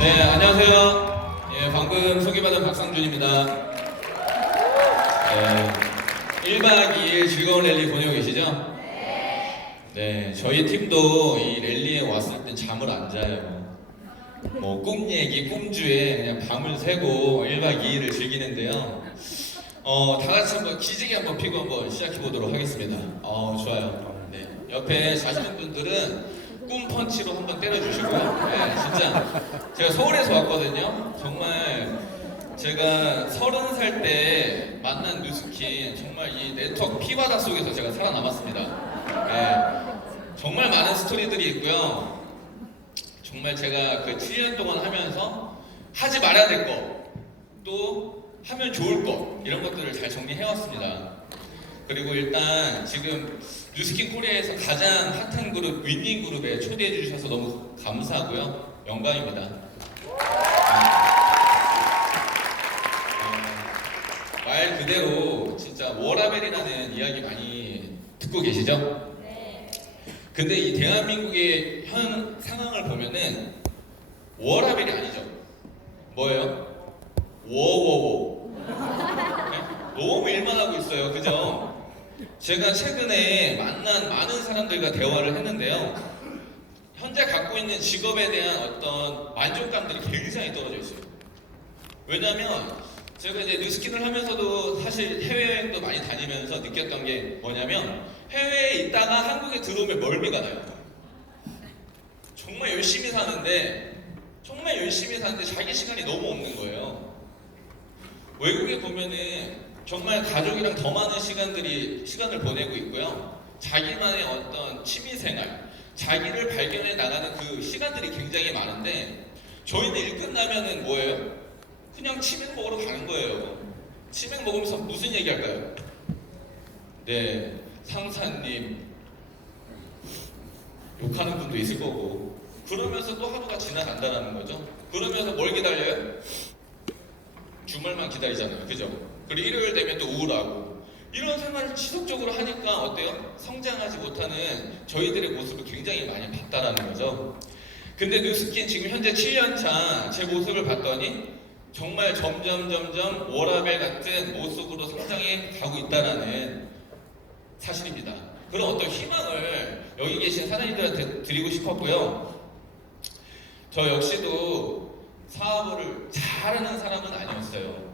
네, 안녕하세요. 예, 방금 소개받은 박상준입니다. 네, 1박 2일 즐거운 랠리 보내고 계시죠? 네, 저희 팀도 이 랠리에 왔을 땐 잠을 안 자요. 뭐 꿈 얘기, 꿈주에 그냥 밤을 새고 1박 2일을 즐기는데요. 다 같이 한번 기지개 한번 피고 한번 시작해 보도록 하겠습니다. 좋아요. 네, 옆에 자시는 분들은 꿈 펀치로 한번 때려주시고요. 네, 진짜 제가 서울에서 왔거든요. 정말 제가 30살 때 만난 뉴스킨 정말 이 네트워크 피바다 속에서 제가 살아남았습니다. 네, 정말 많은 스토리들이 있고요. 정말 제가 그 7년 동안 하면서 하지 말아야 될 거, 또 하면 좋을 거, 이런 것들을 잘 정리해왔습니다. 그리고 일단 지금 뉴스킨 코리아에서 가장 핫한 그룹 윈닝그룹에 초대해 주셔서 너무 감사하고요. 영광입니다. 말 그대로 진짜 워라벨이라는 이야기 많이 듣고 계시죠? 근데 이 대한민국의 현 상황을 보면은 워라벨이 아니죠. 뭐예요? 워워워. 너무 일만 하고 있어요. 그죠? 제가 최근에 만난 많은 사람들과 대화를 했는데요. 현재 갖고 있는 직업에 대한 어떤 만족감들이 굉장히 떨어져 있어요. 왜냐면 제가 이제 뉴스킨을 하면서도 사실 해외여행도 많이 다니면서 느꼈던 게 뭐냐면 해외에 있다가 한국에 들어오면 멀미가 나요. 정말 열심히 사는데 자기 시간이 너무 없는 거예요. 외국에 보면은 정말 가족이랑 더 많은 시간을 보내고 있고요. 자기만의 어떤 취미생활, 자기를 발견해 나가는 그 시간들이 굉장히 많은데 저희는 일 끝나면은 뭐예요? 그냥 치맥 먹으러 가는 거예요. 치맥 먹으면서 무슨 얘기 할까요? 네, 상사님 욕하는 분도 있을 거고 그러면서 또 하루가 지나간다는 거죠. 그러면서 뭘 기다려요? 주말만 기다리잖아요. 그죠? 그리고 일요일 되면 또 우울하고 이런 생활을 지속적으로 하니까 어때요? 성장하지 못하는 저희들의 모습을 굉장히 많이 봤다라는 거죠. 근데 뉴스킨 지금 현재 7년차 제 모습을 봤더니 정말 점점 워라벨 같은 모습으로 성장해 가고 있다라는 사실입니다. 그런 어떤 희망을 여기 계신 사장님들한테 드리고 싶었고요. 저 역시도 사업을 잘하는 사람은 아니었어요.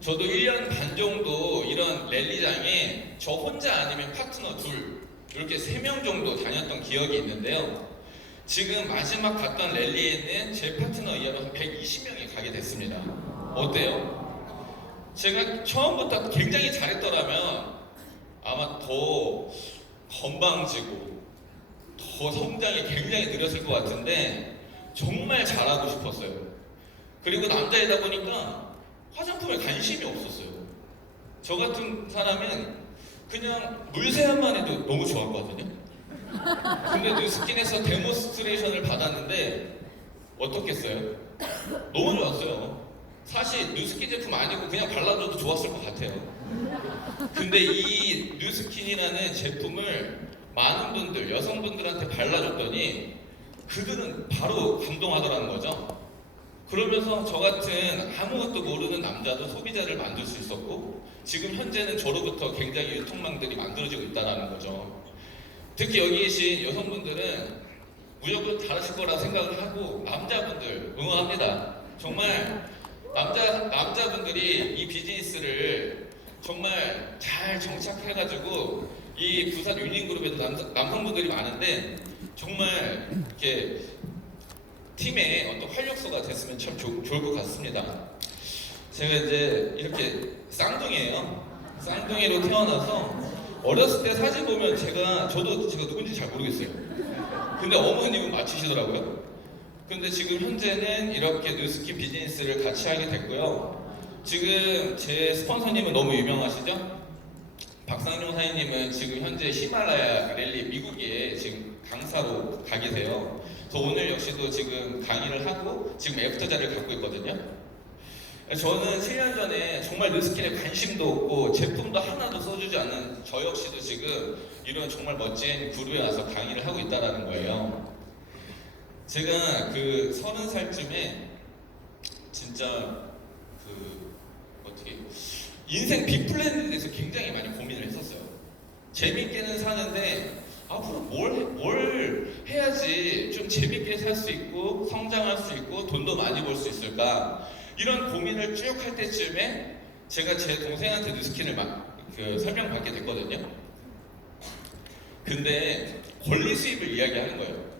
저도 1년 반 정도 이런 랠리장에 저 혼자 아니면 파트너 둘 이렇게 3명 정도 다녔던 기억이 있는데요. 지금 마지막 갔던 랠리에는 제 파트너 이하로 한 120명이 가게 됐습니다. 어때요? 제가 처음부터 굉장히 잘했더라면 아마 더 건방지고 더 성장이 굉장히 느렸을 것 같은데 정말 잘하고 싶었어요. 그리고 남자이다 보니까 화장품에 관심이 없었어요. 저 같은 사람은 그냥 물세안만 해도 너무 좋았거든요. 근데 뉴스킨에서 데모스트레이션을 받았는데 어떻겠어요? 너무 좋았어요. 사실 뉴스킨 제품 아니고 그냥 발라줘도 좋았을 것 같아요. 근데 이 뉴스킨이라는 제품을 많은 분들, 여성분들한테 발라줬더니 그들은 바로 감동하더라는 거죠. 그러면서 저 같은 아무것도 모르는 남자도 소비자를 만들 수 있었고 지금 현재는 저로부터 굉장히 유통망들이 만들어지고 있다는 거죠. 특히 여기 계신 여성분들은 무조건 잘하실 거라 생각을 하고 남자분들 응원합니다. 정말 남자분들이 이 비즈니스를 정말 잘 정착해가지고 이 부산 유닝그룹에도 남성분들이 많은데 정말 이렇게 팀의 어떤 활력소가 됐으면 참 좋을 것 같습니다. 제가 이제 이렇게 쌍둥이에요. 쌍둥이로 태어나서 어렸을 때 사진 보면 저도 제가 누군지 잘 모르겠어요. 근데 어머님은 맞히시더라고요. 근데 지금 현재는 이렇게 뉴스킨 비즈니스를 같이 하게 됐고요. 지금 제 스폰서님은 너무 유명하시죠? 박상용 사장님은 지금 현재 히말라야 랠리 미국에 지금 강사로 가 계세요. 저 오늘 역시도 지금 강의를 하고 지금 애프터 자리를 갖고 있거든요. 저는 7년 전에 정말 뉴스킨에 관심도 없고 제품도 하나도 써주지 않는 저 역시도 지금 이런 정말 멋진 그룹에 와서 강의를 하고 있다는 거예요. 제가 그 30살쯤에 진짜 그 어떻게 인생 빅플랜에 대해서 굉장히 많이 고민을 했었어요. 재밌게는 사는데 앞으로 뭘 해야지 좀 재밌게 살 수 있고 성장할 수 있고 돈도 많이 벌 수 있을까, 이런 고민을 쭉 할 때쯤에 제가 제 동생한테 뉴스킨을 설명받게 됐거든요. 근데 권리 수입을 이야기하는 거예요.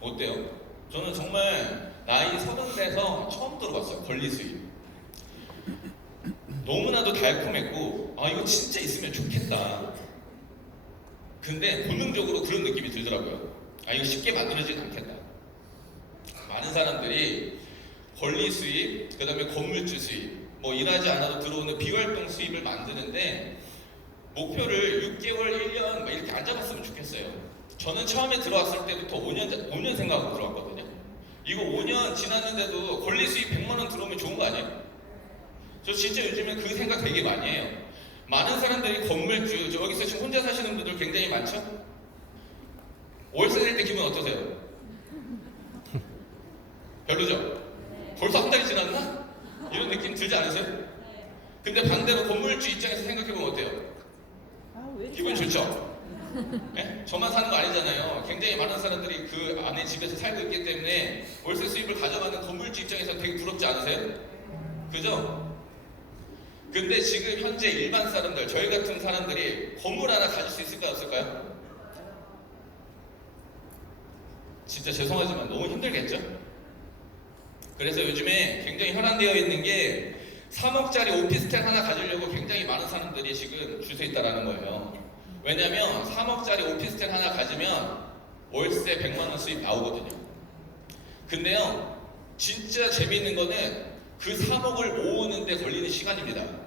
어때요? 저는 정말 나이 30대에서 처음 들어봤어요. 권리 수입. 너무나도 달콤했고 이거 진짜 있으면 좋겠다. 근데 본능적으로 그런 느낌이 들더라고요. 이거 쉽게 만들어지지 않겠다. 많은 사람들이 권리 수입, 그 다음에 건물주 수입, 뭐 일하지 않아도 들어오는 비활동 수입을 만드는데 목표를 6개월, 1년 뭐 이렇게 안 잡았으면 좋겠어요. 저는 처음에 들어왔을 때부터 5년 생각하고 들어왔거든요. 이거 5년 지났는데도 권리 수입 100만 원 들어오면 좋은 거 아니에요? 저 진짜 요즘에 그 생각 되게 많이 해요. 많은 사람들이 건물주, 여기서 지금 혼자 사시는 분들 굉장히 많죠? 월세 낼 때 기분 어떠세요? 별로죠? 벌써 한 달이 지났나? 이런 느낌 들지 않으세요? 근데 반대로 건물주 입장에서 생각해보면 어때요? 기분 좋죠? 네? 저만 사는 거 아니잖아요. 굉장히 많은 사람들이 그 안에 집에서 살고 있기 때문에 월세 수입을 가져가는 건물주 입장에서 되게 부럽지 않으세요? 그죠? 근데 지금 현재 일반 사람들, 저희 같은 사람들이 건물 하나 가질 수 있을까요, 없을까요? 진짜 죄송하지만 너무 힘들겠죠? 그래서 요즘에 굉장히 현안되어 있는 게 3억짜리 오피스텔 하나 가지려고 굉장히 많은 사람들이 지금 줄 서 있다는 거예요. 왜냐면 3억짜리 오피스텔 하나 가지면 월세 100만 원 수입 나오거든요. 근데요, 진짜 재미있는 거는 그 3억을 모으는데 걸리는 시간입니다.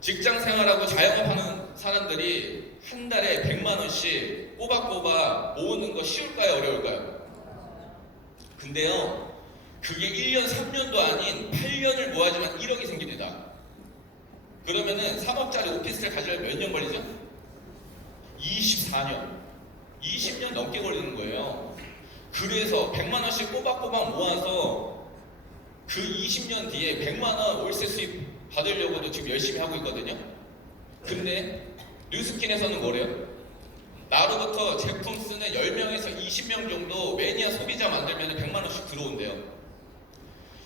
직장 생활하고 자영업하는 사람들이 한 달에 100만 원씩 꼬박꼬박 모으는 거 쉬울까요, 어려울까요? 근데요, 그게 1년, 3년도 아닌 8년을 모아지만 1억이 생깁니다. 그러면은 3억짜리 오피스텔 가지려면 몇 년 걸리죠? 24년. 20년 넘게 걸리는 거예요. 그래서 100만 원씩 꼬박꼬박 모아서 그 20년 뒤에 100만 원 월세 수입 받으려고도 지금 열심히 하고 있거든요. 근데 뉴스킨에서는 뭐래요? 나로부터 제품 쓰는 10명에서 20명 정도 매니아 소비자 만들면 100만 원씩 들어온대요.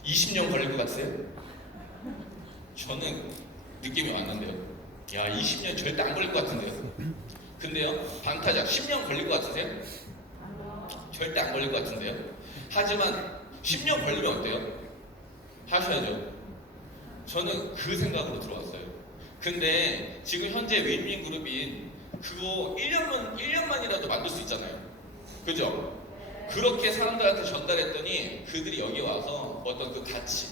20년 걸릴 것 같으세요? 저는 느낌이 왔는데요. 야, 20년 절대 안 걸릴 것 같은데요. 근데요, 반타작 10년 걸릴 것 같으세요? 절대 안 걸릴 것 같은데요. 하지만 10년 걸리면 어때요? 하셔야죠. 저는 그 생각으로 들어왔어요. 근데 지금 현재 윈윈그룹인 그거 1년만이라도 만들 수 있잖아요. 그죠? 그렇게 사람들한테 전달했더니 그들이 여기 와서 어떤 그 가치,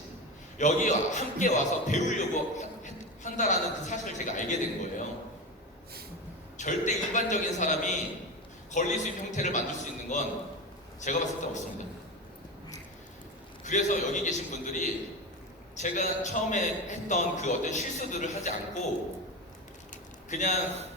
여기 함께 와서 배우려고 한다라는 그 사실을 제가 알게 된 거예요. 절대 일반적인 사람이 권리 수입 형태를 만들 수 있는 건 제가 봤을 때 없습니다. 그래서 여기 계신 분들이 제가 처음에 했던 그 어떤 실수들을 하지 않고 그냥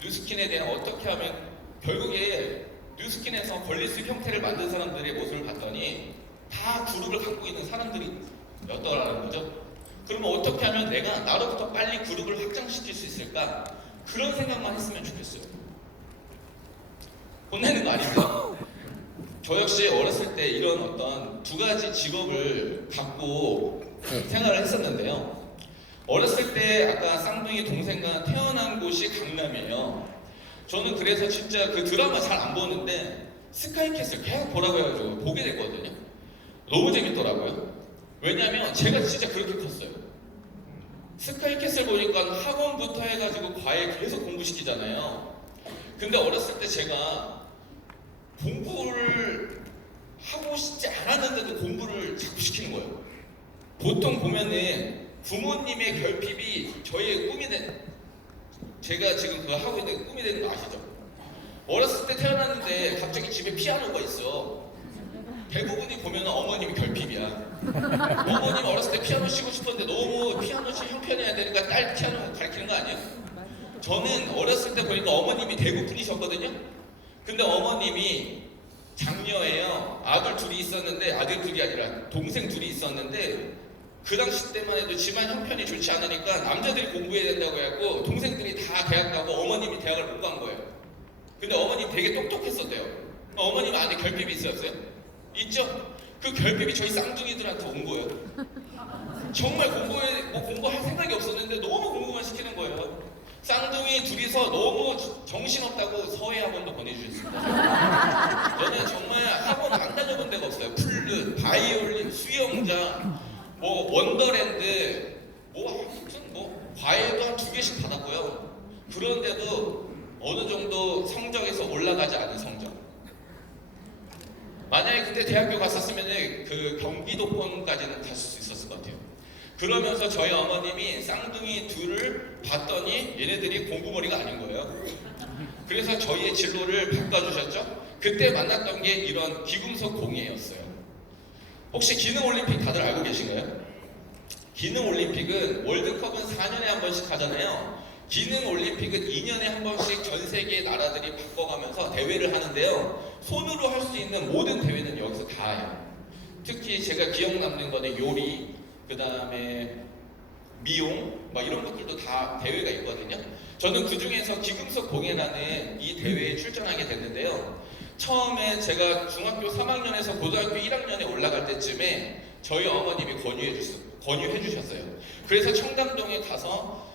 뉴스킨에 대한 어떻게 하면, 결국에 뉴스킨에서 권리 수입 형태를 만든 사람들의 모습을 봤더니 다 그룹을 갖고 있는 사람들이었더라는 거죠. 그러면 어떻게 하면 내가 나로부터 빨리 그룹을 확장시킬 수 있을까? 그런 생각만 했으면 좋겠어요. 혼내는 거 아니고요. 저 역시 어렸을 때 이런 어떤 두 가지 직업을 갖고 생활을 했었는데요. 어렸을 때 아까 쌍둥이 동생과 태어난 곳이 강남이에요. 저는 그래서 진짜 그 드라마 잘 안 보는데 스카이캐슬 계속 보라고 해가지고 보게 됐거든요. 너무 재밌더라고요. 왜냐면 제가 진짜 그렇게 컸어요. 스카이캐슬 보니까 학원부터 해가지고 과외 계속 공부시키잖아요. 근데 어렸을 때 제가 공부를 하고 싶지 않았는데도 공부를 자꾸 시키는 거예요. 보통 보면은 부모님의 결핍이 저희의 꿈이 제가 지금 그거 하고 있는 꿈이 되는 거 아시죠? 어렸을 때 태어났는데 갑자기 집에 피아노가 있어. 대부분이 보면 어머님이 결핍이야. 어머님 어렸을 때 피아노 치고 싶었는데 너무 피아노 치 형편해야 되니까 딸 피아노 가르치는 거 아니에요? 저는 어렸을 때 보니까 어머님이 대구 분이셨거든요. 근데 어머님이 장녀예요. 아들 둘이 있었는데, 아들 둘이 아니라 동생 둘이 있었는데, 그 당시 때만 해도 집안 형편이 좋지 않으니까 남자들이 공부해야 된다고 해갖고 동생들이 다 대학 가고 어머님이 대학을 못 간 거예요. 근데 어머님 되게 똑똑했었대요. 어머님 안에 결핍이 있었어요? 있죠? 그 결핍이 저희 쌍둥이들한테 온 거예요. 정말 공부할 생각이 없었는데 너무 공부만 시키는 거예요. 쌍둥이 둘이서 너무 정신없다고 서해학원도 보내주셨습니다. 저는 정말 학원 안 다녀본 데가 없어요. 플룻, 바이올린, 수영장, 뭐 원더랜드, 뭐 과외도 한 2개씩 받았고요. 그런데도 어느 정도 성적에서 올라가지 않은 성적. 만약에 그때 대학교 갔었으면 그 경기도권까지는 갔을 수 있었을 것 같아요. 그러면서 저희 어머님이 쌍둥이 둘을 봤더니 얘네들이 공부머리가 아닌 거예요. 그래서 저희의 진로를 바꿔주셨죠. 그때 만났던 게 이런 기금속 공예였어요. 혹시 기능올림픽 다들 알고 계신가요? 기능올림픽은 월드컵은 4년에 한 번씩 하잖아요. 기능올림픽은 2년에 한 번씩 전 세계 나라들이 바꿔가면서 대회를 하는데요. 손으로 할 수 있는 모든 대회는 여기서 다 해요. 특히 제가 기억 남는 거는 요리, 그 다음에 미용, 막 이런 것들도 다 대회가 있거든요. 저는 그 중에서 기금속 공예라는 이 대회에 출전하게 됐는데요. 처음에 제가 중학교 3학년에서 고등학교 1학년에 올라갈 때쯤에 저희 어머님이 권유해 주셨어요. 그래서 청담동에 가서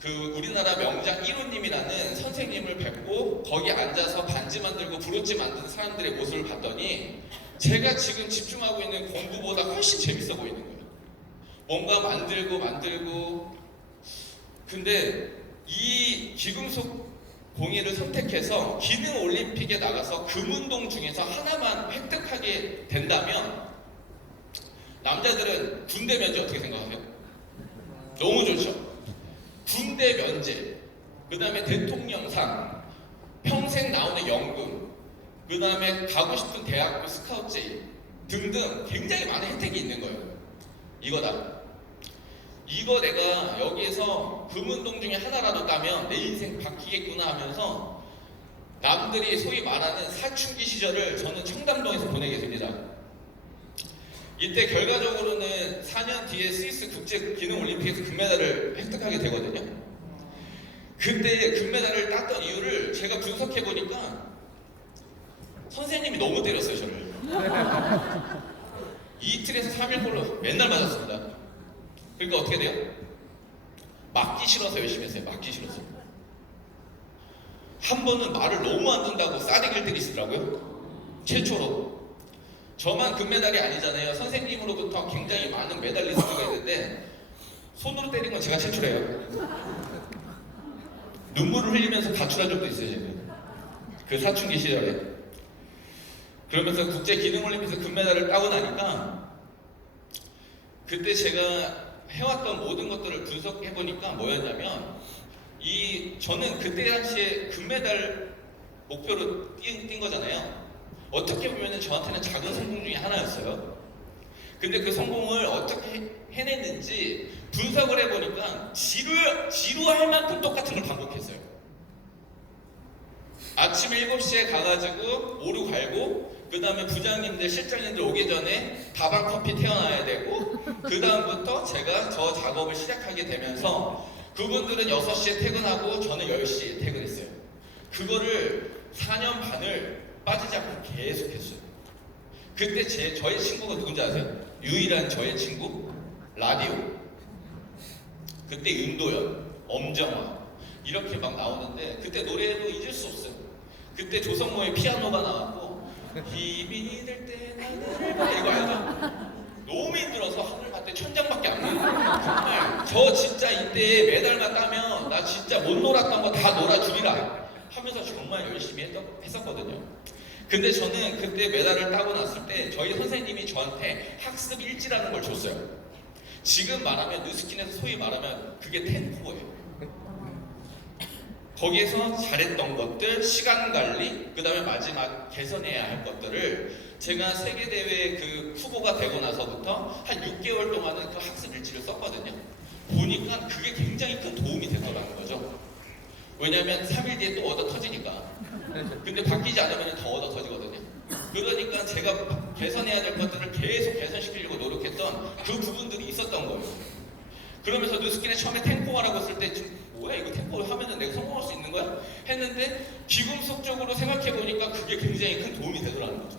그 우리나라 명장 1호님이라는 선생님을 뵙고 거기 앉아서 반지 만들고 브로치 만드는 사람들의 모습을 봤더니 제가 지금 집중하고 있는 공부보다 훨씬 재밌어 보이는 거예요. 뭔가 만들고 근데 이 기금속 공예를 선택해서 기능올림픽에 나가서 금운동 중에서 하나만 획득하게 된다면 남자들은 군대 면제 어떻게 생각하세요? 너무 좋죠. 군대 면제, 그 다음에 대통령상, 평생 나오는 연금, 그 다음에 가고 싶은 대학교 스카우트제이 등등 굉장히 많은 혜택이 있는 거예요. 이거다. 이거 내가 여기에서 금운동 중에 하나라도 따면 내 인생 바뀌겠구나 하면서 남들이 소위 말하는 사춘기 시절을 저는 청담동에서 보내게 됩니다. 이때 결과적으로는 4년 뒤에 스위스 국제기능올림픽에서 금메달을 획득하게 되거든요. 그때 금메달을 땄던 이유를 제가 분석해보니까 선생님이 너무 때렸어요, 저를. 이틀에서 3일 꼴로 맨날 맞았습니다. 그러니까 어떻게 돼요? 맞기 싫어서 열심히 했어요. 맞기 싫어서. 한 번은 말을 너무 안 듣는다고 싸대기를 때리시더라고요. 최초로. 저만 금메달이 아니잖아요. 선생님으로부터 굉장히 많은 메달리스트가 있는데 손으로 때린 건 제가 최초래요. 눈물을 흘리면서 가출한 적도 있어요, 지금. 그 사춘기 시절에. 그러면서 국제기능올림픽에서 금메달을 따고 나니까 그때 제가 해왔던 모든 것들을 분석해보니까 뭐였냐면 저는 그때 당시에 금메달 목표로 뛴 거잖아요. 어떻게 보면 저한테는 작은 성공 중에 하나였어요. 근데 그 성공을 어떻게 해냈는지 분석을 해보니까 지루할 만큼 똑같은 걸 반복했어요. 아침 7시에 가가지고 오류 갈고 그 다음에 부장님들, 실장님들 오기 전에 다방 커피 태워놔야 되고 그 다음부터 제가 저 작업을 시작하게 되면서 그분들은 6시에 퇴근하고 저는 10시에 퇴근했어요. 그거를 4년 반을 빠지지 않고 계속 했어요. 그때 저의 친구가 누군지 아세요? 유일한 저의 친구? 라디오. 그때 윤도현, 엄정화 이렇게 막 나오는데 그때 노래도 잊을 수 없어요. 그때 조성모의 피아노가 나왔고 힘이 들 때 나를 봐 이거 알죠? 너무 힘들어서 하늘 봤더니 천장밖에 안 보여요. 정말 저 진짜 이때 메달만 따면 나 진짜 못 놀았던 거 다 놀아주리라 하면서 정말 열심히 했었거든요. 근데 저는 그때 메달을 따고 났을 때 저희 선생님이 저한테 학습 일지라는 걸 줬어요. 지금 말하면 뉴스킨에서 소위 말하면 그게 템포예요. 거기에서 잘했던 것들, 시간 관리, 그 다음에 마지막 개선해야 할 것들을 제가 세계대회 그 후보가 되고 나서부터 한 6개월 동안은 그 학습 일지를 썼거든요. 보니까 그게 굉장히 큰 도움이 되더라는 거죠. 왜냐면 3일 뒤에 또 얻어 터지니까. 근데 바뀌지 않으면 더 얻어 터지거든요. 그러니까 제가 개선해야 될 것들을 계속 개선시키려고 노력했던 그 부분들이 있었던 거예요. 그러면서 누스킨에 처음에 템포화라고 했을 때 뭐야 이거 템포 하면은 내가 성공할 수 있는 거야? 했는데 기금속적으로 생각해보니까 그게 굉장히 큰 도움이 되더라는 거죠.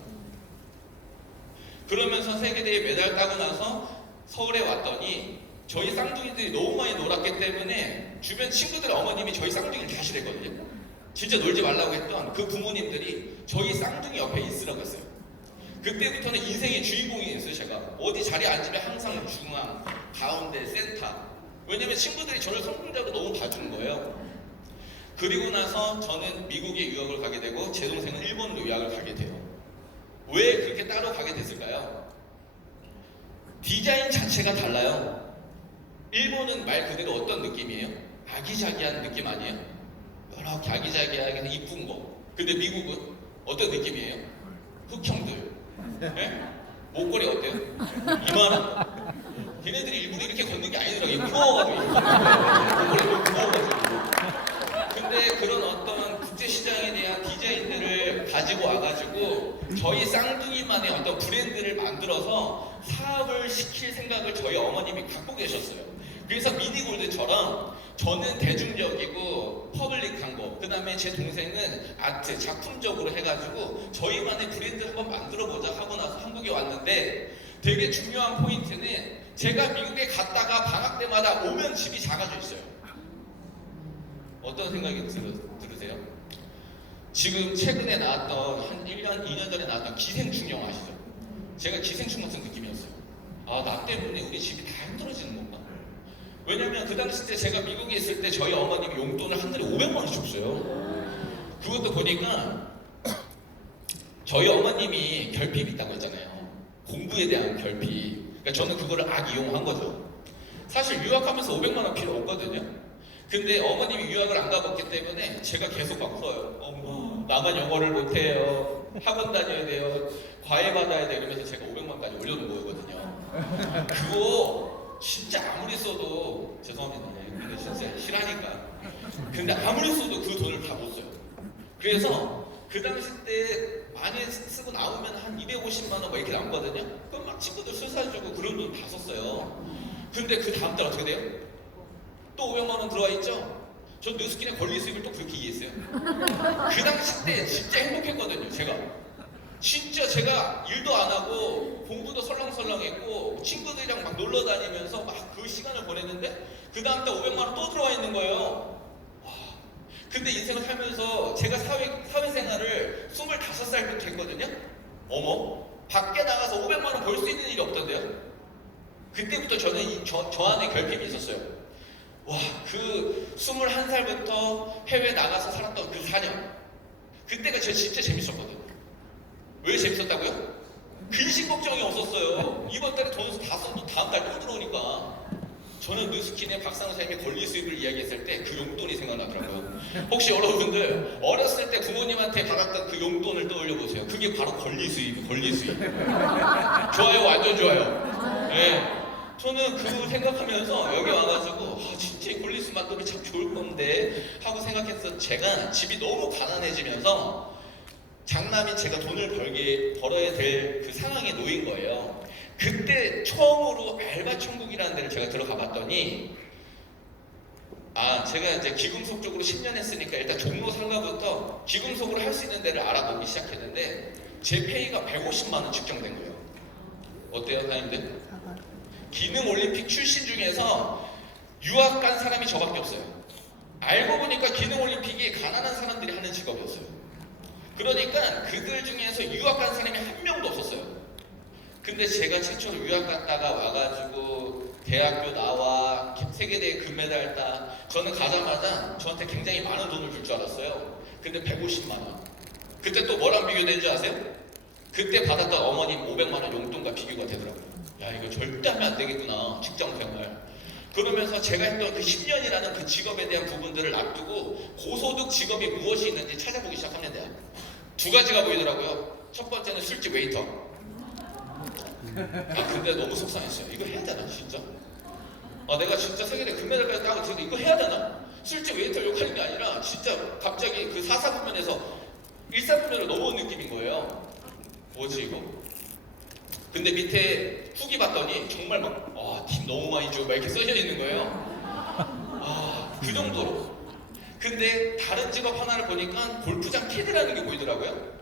그러면서 세계대회 메달 따고 나서 서울에 왔더니 저희 쌍둥이들이 너무 많이 놀았기 때문에 주변 친구들 어머님이 저희 쌍둥이를 다 싫어했거든요. 진짜 놀지 말라고 했던 그 부모님들이 저희 쌍둥이 옆에 있으라고 했어요. 그때부터는 인생의 주인공이 있어요. 제가 어디 자리에 앉으면 항상 중앙, 가운데, 센터. 왜냐면 친구들이 저를 성공자로 너무 봐준 거예요. 그리고 나서 저는 미국에 유학을 가게 되고 제 동생은 일본으로 유학을 가게 돼요. 왜 그렇게 따로 가게 됐을까요? 디자인 자체가 달라요. 일본은 말 그대로 어떤 느낌이에요? 아기자기한 느낌 아니에요? 이렇게 아기자기하게 이쁜 거. 근데 미국은 어떤 느낌이에요? 흑형들. 네? 목걸이 어때요? 이만한 거. 걔네들이 일부러 이렇게 걷는 게 아니더라고요. 무거워가지고. 목걸이 너무 무거워가지고. 근데 그런 어떤 국제시장에 대한 디자인들을 가지고 와가지고 저희 쌍둥이만의 어떤 브랜드를 만들어서 사업을 시킬 생각을 저희 어머님이 갖고 계셨어요. 그래서 미니골드처럼 저는 대중적이고 퍼블릭한 거, 그 다음에 제 동생은 아트, 작품적으로 해가지고 저희만의 브랜드를 한번 만들어보자 하고 나서 한국에 왔는데 되게 중요한 포인트는 제가 미국에 갔다가 방학 때마다 오면 집이 작아져 있어요. 어떤 생각이 들으세요? 지금 최근에 나왔던 한 1년, 2년 전에 나왔던 기생충 영화 아시죠? 제가 기생충 같은 느낌이었어요. 아, 나 때문에 우리 집이 다 힘들어지는 건가? 왜냐면 그 당시 때 제가 미국에 있을 때 저희 어머님이 용돈을 한 달에 500만 원씩 줬어요. 그것도 보니까 저희 어머님이 결핍이 있다고 했잖아요. 공부에 대한 결핍. 그러니까 저는 그거를 악이용한 거죠. 사실 유학하면서 500만 원 필요 없거든요. 근데 어머님이 유학을 안 가봤기 때문에 제가 계속 막 풀어요. 엄마, 나만 영어를 못해요. 학원 다녀야 돼요. 과외 받아야 돼. 이러면서 제가 500만 원까지 올려놓은 거거든요. 그거 진짜 아무리 써도 죄송합니다. 근데 진짜 실하니까. 근데 아무리 써도 그 돈을 다 못 써요. 그래서 그 당시 때 많이 쓰고 나오면 한 250만 원 막 이렇게 남거든요. 그럼 막 친구들 술 사주고 그런 돈 다 썼어요. 근데 그 다음 달 어떻게 돼요? 또 500만 원 들어와 있죠? 전 뉴스킨의 권리 수익을 또 그렇게 이해했어요. 그 당시 때 진짜 행복했거든요. 진짜 제가 일도 안 하고 공부도 설렁설렁했고 친구들이랑 막 놀러 다니면서 막 그 시간을 보냈는데 그 다음 달 500만 원 또 들어와 있는 거예요. 와. 근데 인생을 살면서 제가 사회생활을 25살부터 했거든요. 어머, 밖에 나가서 500만 원 벌 수 있는 일이 없던데요. 그때부터 저는 저 안에 결핍이 있었어요. 와, 그 21살부터 해외 나가서 살았던 그 4년. 그때가 진짜 재밌었거든요. 왜 재밌었다고요? 근심 걱정이 없었어요. 이번 달에 돈 다 써도 다음 달 또 들어오니까. 저는 뉴스킨의 박상우 선생님이 권리 수익을 이야기했을 때 그 용돈이 생각나더라고요. 혹시 여러분들 어렸을 때 부모님한테 받았던 그 용돈을 떠올려 보세요. 그게 바로 권리 수익, 권리 수익. 좋아요, 완전 좋아요. 네. 저는 그거 생각하면서 여기 와가지고 진짜 이 권리 수익 만들면 참 좋을 건데 하고 생각했어. 제가 집이 너무 가난해지면서 장남인 제가 돈을 벌어야 될 그 상황에 놓인 거예요. 그때 처음으로 알바 천국이라는 데를 제가 들어가 봤더니 제가 이제 기금속 쪽으로 10년 했으니까 일단 종로 상가부터 기금속으로 할 수 있는 데를 알아보기 시작했는데 제 페이가 150만 원 측정된 거예요. 어때요, 사장님들? 기능 올림픽 출신 중에서 유학 간 사람이 저밖에 없어요. 알고 보니까 기능 올림픽이 가난한 사람들이 하는 직업이었어요. 그러니까 그들 중에서 유학 간 사람이 한 명도 없었어요. 근데 제가 최초로 유학 갔다가 와가지고 대학교 나와 세계대회 금메달 따 저는 가자마자 저한테 굉장히 많은 돈을 줄 줄 알았어요. 근데 150만 원. 그때 또 뭐랑 비교된 줄 아세요? 그때 받았던 어머님 500만 원 용돈과 비교가 되더라고요. 야, 이거 절대 하면 안 되겠구나, 직장 생활. 그러면서 제가 했던 그 10년이라는 그 직업에 대한 부분들을 놔두고 고소득 직업이 무엇이 있는지 찾아보기 시작했는데요. 두 가지가 보이더라고요. 첫 번째는 술집 웨이터. 근데 너무 속상했어요. 이거 해야 되나 진짜? 내가 진짜 세계대 금메달까지 따고 지금 이거 해야 되나? 술집 웨이터 욕하는 게 아니라 진짜 갑자기 그 4사분면에서 1사분면으로 넘어온 느낌인 거예요. 뭐지 이거? 근데 밑에 후기 봤더니 정말 막 팀 너무 많이 주고 막 이렇게 써져 있는 거예요. 그 정도로. 근데 다른 직업 하나를 보니까 골프장 캐디라는 게 보이더라고요.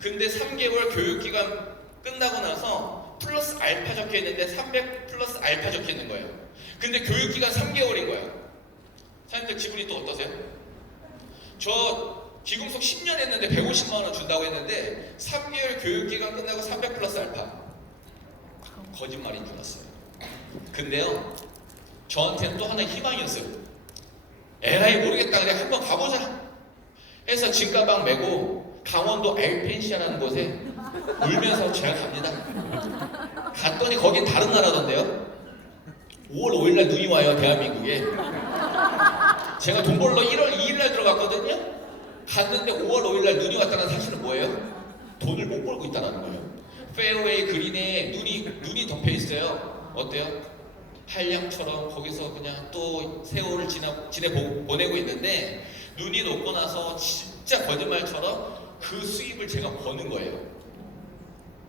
근데 3개월 교육기간 끝나고 나서 플러스 알파 적혀 있는데 300 플러스 알파 적혀 있는 거예요. 근데 교육기간 3개월인 거예요. 사장님들 기분이 또 어떠세요? 저 기금속 10년 했는데 150만 원 준다고 했는데 3개월 교육기간 끝나고 300 플러스 알파. 거짓말인 줄 알았어요. 근데요, 저한테는 또 하나의 희망이었어요. 에라이 모르겠다, 그래 한번 가보자 해서 짐가방 메고 강원도 알펜시아라는 곳에 울면서 제가 갑니다. 갔더니 거긴 다른 나라던데요. 5월 5일날 눈이 와요, 대한민국에. 제가 돈 벌러 1월 2일날 들어갔거든요. 갔는데 5월 5일날 눈이 왔다는 사실은 뭐예요? 돈을 못 벌고 있다는 거예요. 페어웨이 그린에 눈이 덮여 있어요. 어때요? 한량처럼 거기서 그냥 또 세월을 보내고 있는데 눈이 녹고 나서 진짜 거짓말처럼 그 수입을 제가 버는 거예요.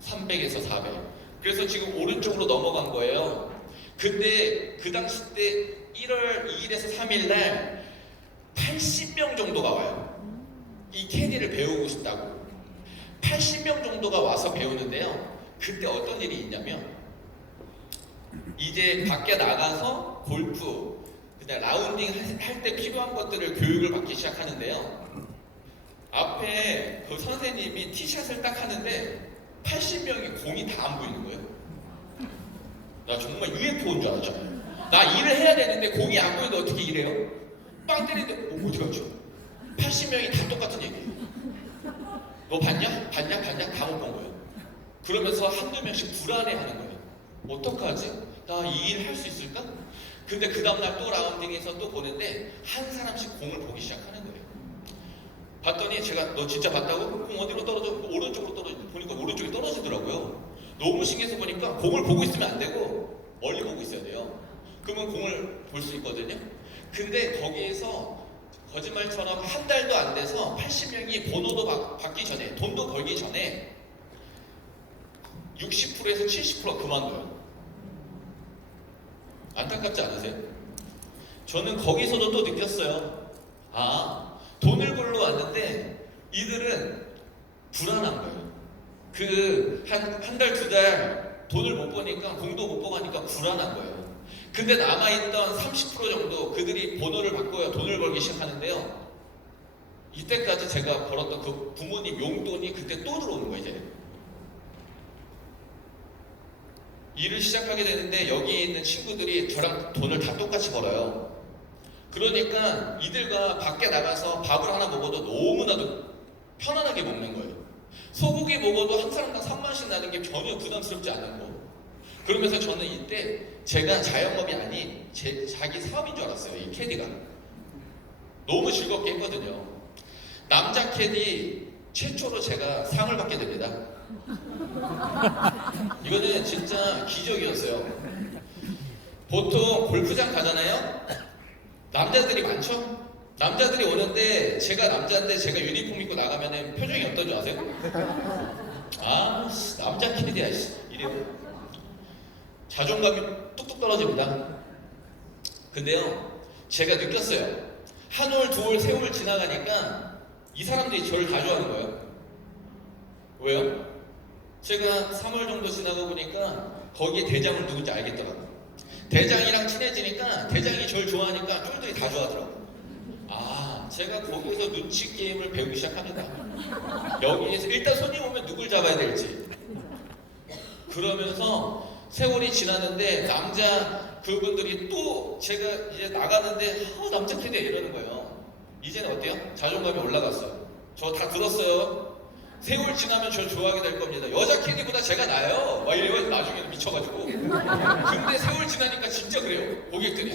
300에서 400. 그래서 지금 오른쪽으로 넘어간 거예요. 근데 그 당시 때 1월 2일에서 3일 날 80명 정도가 와요. 이 캐디를 배우고 싶다고. 80명 정도가 와서 배우는데요. 그때 어떤 일이 있냐면 이제 밖에 나가서 골프, 그다음 라운딩 할 때 필요한 것들을 교육을 받기 시작하는데요. 앞에 그 선생님이 티샷을 딱 하는데 80명이 공이 다 안 보이는 거예요. 나 정말 UFO인 줄 알았잖아요. 나 일을 해야 되는데 공이 안 보이는데 어떻게 일해요? 빵 때리는데 어디 갔죠? 80명이 다 똑같은 얘기예요. 너 봤냐? 다 못 본 거예요. 그러면서 한두 명씩 불안해하는 거예요. 어떡하지? 나 이 일 할 수 있을까? 근데 그 다음날 또 라운딩에서 또 보는데 한 사람씩 공을 보기 시작하는 거예요. 봤더니 제가 너 진짜 봤다고? 공 어디로 떨어져? 오른쪽으로 떨어져. 보니까 오른쪽에 떨어지더라고요. 너무 신기해서 보니까 공을 보고 있으면 안 되고 멀리 보고 있어야 돼요. 그러면 공을 볼 수 있거든요. 근데 거기에서 거짓말처럼 한 달도 안 돼서 80명이 번호도 받기 전에, 돈도 벌기 전에 60%에서 70% 그만둬요. 안타깝지 않으세요? 저는 거기서도 또 느꼈어요. 돈을 벌러 왔는데 이들은 불안한 거예요. 한 달, 두 달 돈을 못 버니까, 공도 못 버가니까 불안한 거예요. 근데 남아있던 30% 정도 그들이 번호를 바꿔야 돈을 벌기 시작하는데요. 이때까지 제가 벌었던 그 부모님 용돈이 그때 또 들어오는 거예요, 이제. 일을 시작하게 되는데 여기 있는 친구들이 저랑 돈을 다 똑같이 벌어요. 그러니까 이들과 밖에 나가서 밥을 하나 먹어도 너무나도 편안하게 먹는 거예요. 소고기 먹어도 한 사람당 3만씩 나는 게 전혀 부담스럽지 않은 거. 그러면서 저는 이때 제가 자영업이 아닌 자기 사업인 줄 알았어요. 이 캐디가 너무 즐겁게 했거든요. 남자 캐디 최초로 제가 상을 받게 됩니다. 이거는 진짜 기적이었어요. 보통 골프장 가잖아요. 남자들이 많죠? 남자들이 오는데 제가 남자인데 제가 유니폼 입고 나가면 표정이 어떤 줄 아세요? 남자 캐디야 이래요. 자존감이 뚝뚝 떨어집니다. 근데요, 제가 느꼈어요. 한 올, 두 올, 세 올 지나가니까 이 사람들이 저를 다 좋아하는 거예요. 왜요? 제가 3월 정도 지나가 보니까 거기에 대장은 누군지 알겠더라고요. 대장이랑 친해지니까 대장이 저를 좋아하니까 쫄들이 다 좋아하더라고요. 제가 거기서 눈치 게임을 배우기 시작합니다. 여기에서 일단 손님 오면 누굴 잡아야 될지. 그러면서 세월이 지났는데 남자 그분들이 또 제가 이제 나가는데 남자 캐디야 이러는 거예요. 이제는 어때요? 자존감이 올라갔어요. 저 다 들었어요. 세월 지나면 저 좋아하게 될 겁니다. 여자 캐디보다 제가 나아요. 막 이래요. 나중에는 미쳐가지고. 근데 세월 지나니까 진짜 그래요. 고객들이.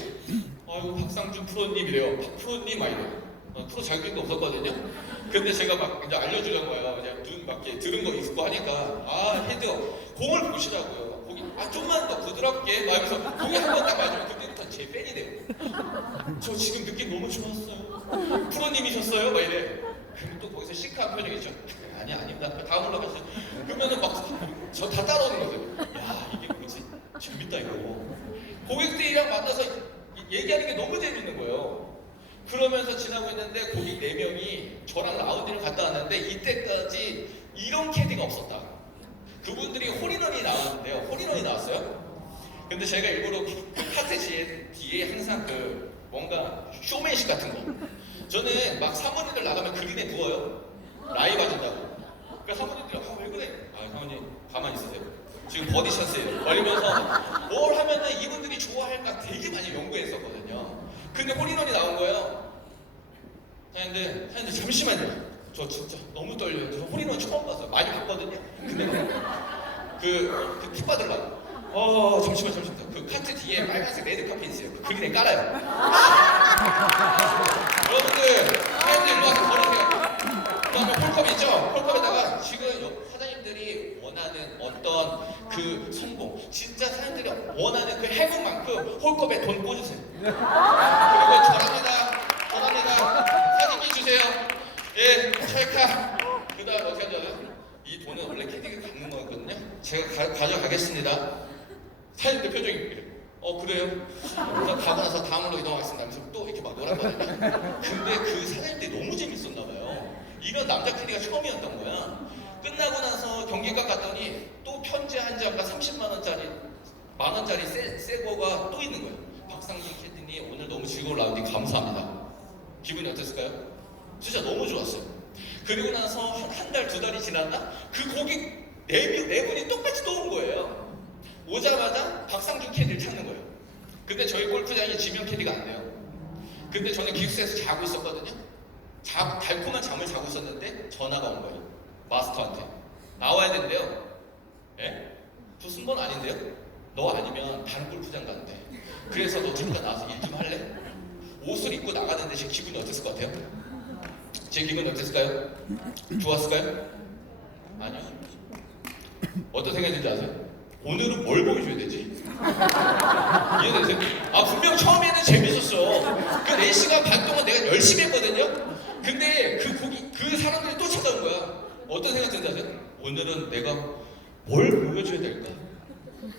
아이고 박상준 프로님이래요. 박 프로님 막 이래요. 프로 자격증도 없었거든요. 근데 제가 막 이제 알려주려는 거예요. 그냥 눈 막 이렇게 들은 거 있고 하니까 헤드 공을 보시라고요. 거기 좀만 더 부드럽게 막 하면서 공이 한 번 딱 맞으면 그때부터 제 팬이 돼요. 저 지금 느낌 너무 좋았어요. 프로님이셨어요? 막 이래. 그럼 또 거기서 시크한 표정이죠. 아닙니다. 다음 올라가시죠. 그러면은 막 저 다 따라오는 거죠. 야, 이게 뭐지? 재밌다 이거. 고객들이랑 만나서 얘기하는 게 너무 재밌는 거예요. 그러면서 지나고 있는데 고객 4명이 저랑 라운딩을 갔다 왔는데 이때까지 이런 캐디가 없었다. 그분들이 홀인원이 나왔는데요. 홀인원이 나왔어요. 근데 제가 일부러 그 카트 뒤에 항상 그 뭔가 쇼맨십 같은 거. 저는 막 사모님들 나가면 그린에 누워요. 라이브 하신다고. 그러니까 사모님들이 왜 그래? 사모님 가만히 있으세요. 지금 버디샷이에요. 이러면서 뭘 하면은 이분들이 좋아할까 되게 많이 연구했었거든요. 근데 홀인원이 나온 거예요. 사장님들 잠시만요. 저 진짜 너무 떨려요. 저 홀인원 처음 봤어요. 많이 봤거든요. 근데 팁 받으려고. 잠시만. 그 카트 뒤에 빨간색 레드 카펫 있어요. 그 그린에 깔아요. 여러분들, 사장님들 일로 와서 걸으세요. 그 다음에 홀컵 있죠? 홀컵에다가 지금 사장님들이 원하는 어떤 그 성공, 진짜 사장님들이 원하는 그 행운만큼 홀컵에 돈 꽂으세요. 그리고 저랍니다. 사진기 주세요. 예, 찰칵. 그 다음 어떻게 하냐면 이 돈은 원래 캐디가 갖는 거였거든요. 제가 가져가겠습니다. 사장님들 표정이 이래요. 그래요? 그래서 가고 나서 다음으로 이동하겠습니다. 그래서 또 이렇게 막 놀았거든요. 근데 그 사장님들이 너무 재밌었나 봐요. 이런 남자 캐디가 처음이었던 거야. 끝나고 나서 경기가 갔더니 또 편지 한 장과 30만 원짜리, 만 원짜리 새 거가 또 있는 거예요. 박상준 캐디님 오늘 너무 즐거운 라운딩 감사합니다. 기분이 어땠을까요? 진짜 너무 좋았어요. 그리고 나서 한 달, 2달이 지났나? 그 고객 네 분이 똑같이 또 온 거예요. 오자마자 박상준 캐디를 찾는 거예요. 근데 저희 골프장에 지명 캐디가 안 돼요. 근데 저는 기숙사에서 자고 있었거든요. 달콤한 잠을 자고 있었는데 전화가 온 거예요. 마스터한테. 나와야 된대요. 예? 저 순번 아닌데요? 너 아니면 다른 골프장 가는데. 그래서 너 잠깐 나와서 일 좀 할래? 옷을 입고 나가는데 제 기분이 어땠을 것 같아요? 제 기분이 어땠을까요? 좋았을까요? 아니요. 어떤 생각이 드는지 아세요? 오늘은 뭘 보여줘야 되지? 이해되세요? 분명 처음에는 재밌었어. 그 4시간 반 동안 내가 열심히 했거든요? 근데 그 사람들이 또 찾아온 거야. 어떤 생각이 드는지 아세요? 오늘은 내가 뭘 보여줘야 될까?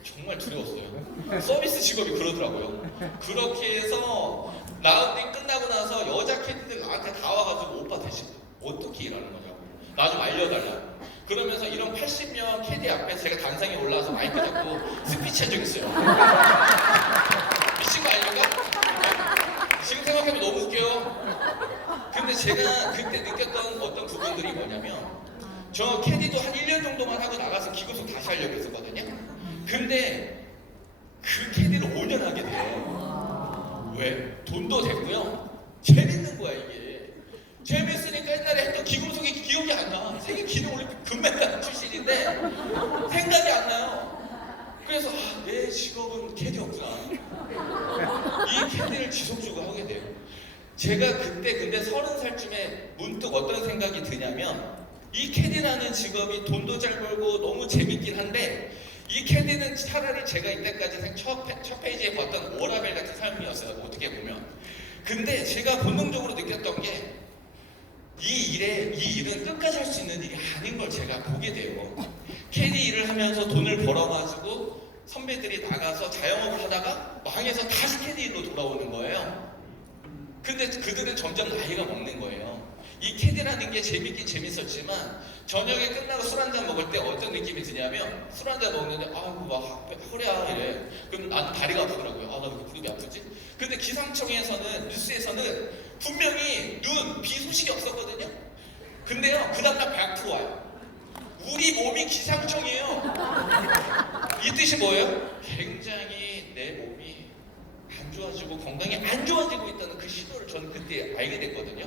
정말 두려웠어요. 서비스 직업이 그러더라고요. 그렇게 해서 라운딩 끝나고 나서 여자 캐디들 나한테 다 와가지고 오빠 대신 어떻게 일하는 거냐고. 나 좀 알려달라. 그러면서 이런 80명 캐디 앞에서 제가 단상에 올라와서 마이크 잡고 스피치 한 적 있어요. 미친 거 아닙니까? 지금 생각하면 너무 웃겨요. 근데 제가 그때 느꼈던 어떤 부분들이 뭐냐면 저 캐디도 한 1년 정도만 하고 나가서 기급속 다시 하려고 했었거든요. 근데 그 캐디를 5년 하게 돼요. 왜? 돈도 됐고요. 재밌는 거야 이게. 재밌으니까 옛날에 했던 기금속이 기억이 안 나. 세계 기능올림픽 금메달 출신인데 생각이 안 나요. 그래서 내 직업은 캐디였구나. 이 캐디를 지속적으로 하게 돼요. 제가 그때 근데 30살쯤에 문득 어떤 생각이 드냐면 이 캐디라는 직업이 돈도 잘 벌고 너무 재밌긴 한데 이 캐디는 차라리 제가 이때까지 첫 페이지에 봤던 워라벨 같은 삶이었어요. 어떻게 보면. 근데 제가 본능적으로 느꼈던 게 이 일은 끝까지 할 수 있는 일이 아닌 걸 제가 보게 돼요. 캐디 일을 하면서 돈을 벌어가지고 선배들이 나가서 자영업을 하다가 망해서 다시 캐디 일로 돌아오는 거예요. 근데 그들은 점점 나이가 먹는 거예요. 이 캐디라는 게 재밌긴 재밌었지만 저녁에 끝나고 술 한잔 먹을 때 어떤 느낌이 드냐면 술 한잔 먹는데 아이고 막 허리야 이래. 그럼 나는 다리가 아프더라고요. 나 왜 무릎이 아프지? 근데 기상청에서는 뉴스에서는 분명히 비 소식이 없었거든요. 근데요 그 다음날 100% 와요. 우리 몸이 기상청이에요. 이 뜻이 뭐예요? 굉장히 내 몸이 안 좋아지고 건강이 안 좋아지고 있다는 그 신호를 저는 그때 알게 됐거든요.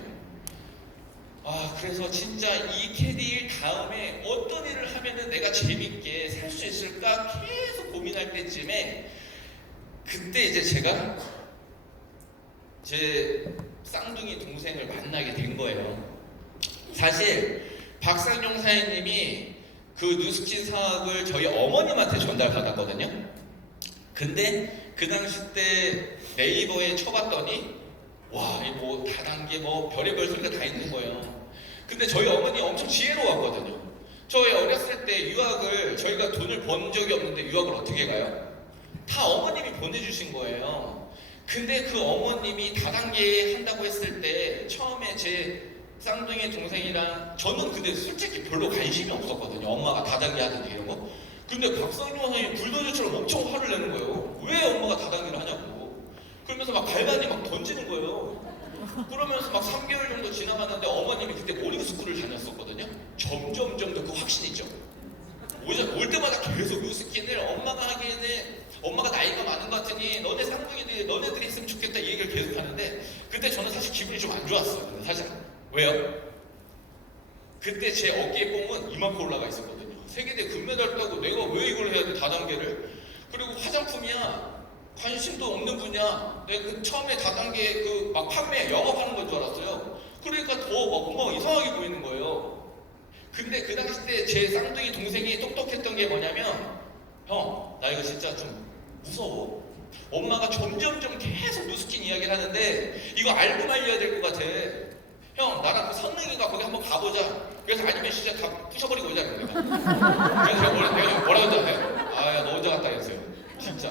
그래서 진짜 이 캐디 일 다음에 어떤 일을 하면은 내가 재밌게 살 수 있을까 계속 고민할 때쯤에 그때 이제 제가 제 쌍둥이 동생을 만나게 된 거예요. 사실 박상용 사장님이 그 뉴스킨 사업을 저희 어머님한테 전달받았거든요. 근데 그 당시 때 네이버에 쳐봤더니 와, 이 뭐 다단계 뭐 별의별 소리가 다 있는 거예요. 근데 저희 어머니 엄청 지혜로웠거든요. 저희 어렸을 때 유학을 저희가 돈을 번 적이 없는데 유학을 어떻게 가요? 다 어머님이 보내주신 거예요. 근데 그 어머님이 다단계 한다고 했을 때 처음에 제 쌍둥이 동생이랑 저는 근데 솔직히 별로 관심이 없었거든요. 엄마가 다단계 하든지 이런 거. 근데 박성윤 선생님이 불도저처럼 엄청 화를 내는 거예요. 왜 엄마가 다단계를 하냐고. 그러면서 막 발간이 막 던지는 거예요. 그러면서 막 3개월 정도 지나갔는데 어머님이 그때 모닝스쿨을 다녔었거든요. 점점 더 그 확신이 있죠. 올 때마다 계속 뉴스킨을 엄마가 하기에는 엄마가 나이가 많은 것 같으니 너네 쌍둥이들이 너네들이 있으면 좋겠다 이 얘기를 계속 하는데 그때 저는 사실 기분이 좀 안 좋았어요. 근데 사실 왜요? 그때 제 어깨에 뽕은 이만큼 올라가 있었거든요. 세계대 금메달 따고 내가 왜 이걸 해야 돼 다단계를? 그리고 화장품이야 관심도 없는 분야. 내가 그 처음에 다단계 그 막 판매 영업하는 건 줄 알았어요. 그러니까 더 막 엄마가 이상하게 보이는 거예요. 근데 그 당시 때 제 쌍둥이 동생이 똑똑했던 게 뭐냐면 형, 나 이거 진짜 좀 무서워. 엄마가 점점 계속 누스킨 이야기를 하는데 이거 알고 말려야 될 것 같아. 형, 나랑 그 선능이가 거기 한번 가보자. 그래서 아니면 진짜 다 부셔버리고 오자. 그래서 내가 뭐라고 했잖아요. 아, 야, 너 혼자 갔다 했어요. 진짜.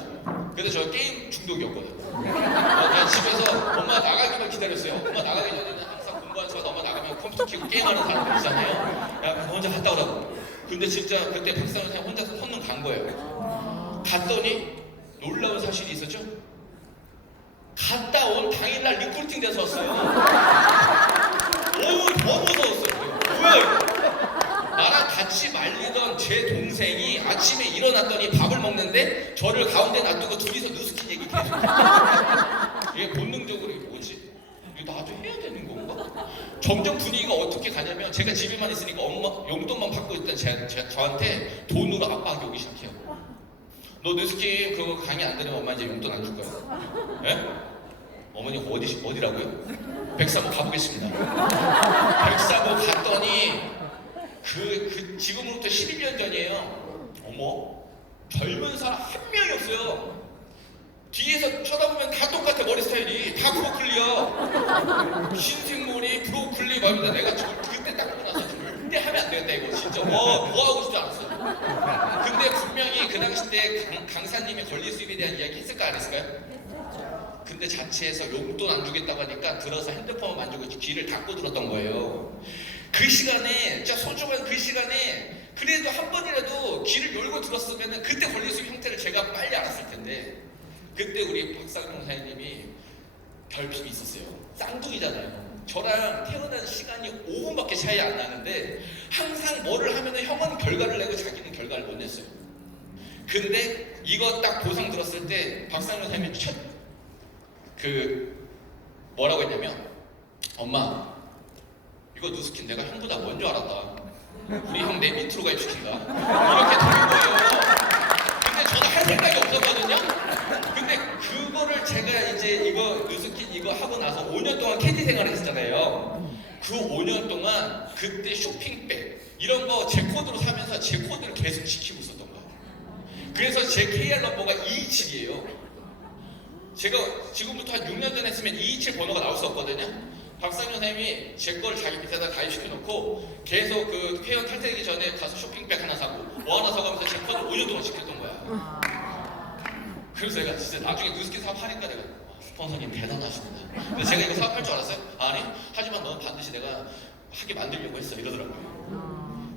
그래서 저 게임 중독이었거든. 그냥 집에서 엄마 나가기만 기다렸어요. 엄마 나가기 전에는 항상 공부하는 척 엄마 나가면 컴퓨터 켜고 게임하는 사람들 있잖아요. 야, 너 혼자 갔다 오라고. 근데 진짜 그때 박사는 그냥 혼자서 선능 간 거예요. 갔더니 놀라운 사실이 있었죠. 갔다 온 당일날 리포팅 돼서 왔어요. 오, 더 무서웠어요. 뭐야 이거? 나랑 같이 말리던 제 동생이 아침에 일어났더니 밥을 먹는데 저를 가운데 놔두고 둘이서 누스킨 얘기 계속. 이게 본능적으로 이게 뭐지? 이거 나도 해야 되는 건가? 점점 분위기가 어떻게 가냐면 제가 집에만 있으니까 엄마 용돈만 받고 있던 저한테 돈으로 압박이 오기 시작해요. 너 누스킨 그거 강의 안 들으면 엄마 이제 용돈 안 줄 거야. 예? 어머니 어디라고요? 백사모 가보겠습니다. 백사모 갔더니 지금으로부터 11년 전이에요. 어머, 젊은 사람 한 명이 없어요. 뒤에서 쳐다보면 다 똑같아. 머리 스타일이 다 브로콜리야. 흰색머리 브로콜리 말입니다. 내가 그때 딱 보고 나서 절대 하면 안 되겠다 이거 진짜. 뭐 하고 싶지 않았어. 근데 분명히 그 당시 때 강사님이 권리 수입에 대한 이야기 했을까 안 했을까요? 근데 자체에서 용돈 안 주겠다고 하니까 들어서 핸드폰을 만지고 귀를 닫고 들었던 거예요. 그 시간에 진짜 소중한 그 시간에 그래도 한 번이라도 귀를 열고 들었으면 그때 권리수입 형태를 제가 빨리 알았을 텐데 그때 우리 박상용 사장님이 결핍이 있었어요. 쌍둥이잖아요. 저랑 태어난 시간이 5분밖에 차이 안 나는데 항상 뭐를 하면은 형은 결과를 내고 자기는 결과를 못 냈어요. 근데 이거 딱 보상 들었을 때 박상용 사장님이 뭐라고 했냐면 엄마 이거 누스킨 내가 형보다 먼저 알았다. 우리 형 내 밑으로 가입시킨다. 이렇게 되는 거예요. 근데 저는 할 생각이 없었거든요. 근데 그거를 제가 이제 이거 누스킨 이거 하고 나서 5년 동안 캐디 생활을 했잖아요. 그 5년 동안 그때 쇼핑백 이런 거 제 코드로 사면서 제 코드를 계속 지키고 있었던 거예요. 그래서 제 KR 넘버가 227이에요. 제가 지금부터 한 6년 전 했으면 227 번호가 나올 수 없거든요. 박상현 선생님이 제 걸 자기 밑에다 가입시켜놓고 계속 그 회원 탈퇴하기 전에 가서 쇼핑백 하나 사고 뭐 하나 사가면서 제 코드를 5년 동안 지켰던 거야. 그래서 내가 진짜 나중에 누스킨 사업하니까 내가 스폰서님 대단하십니다. 근데 제가 이거 사업할 줄 알았어요? 아니, 하지만 넌 반드시 내가 하게 만들려고 했어 이러더라고요.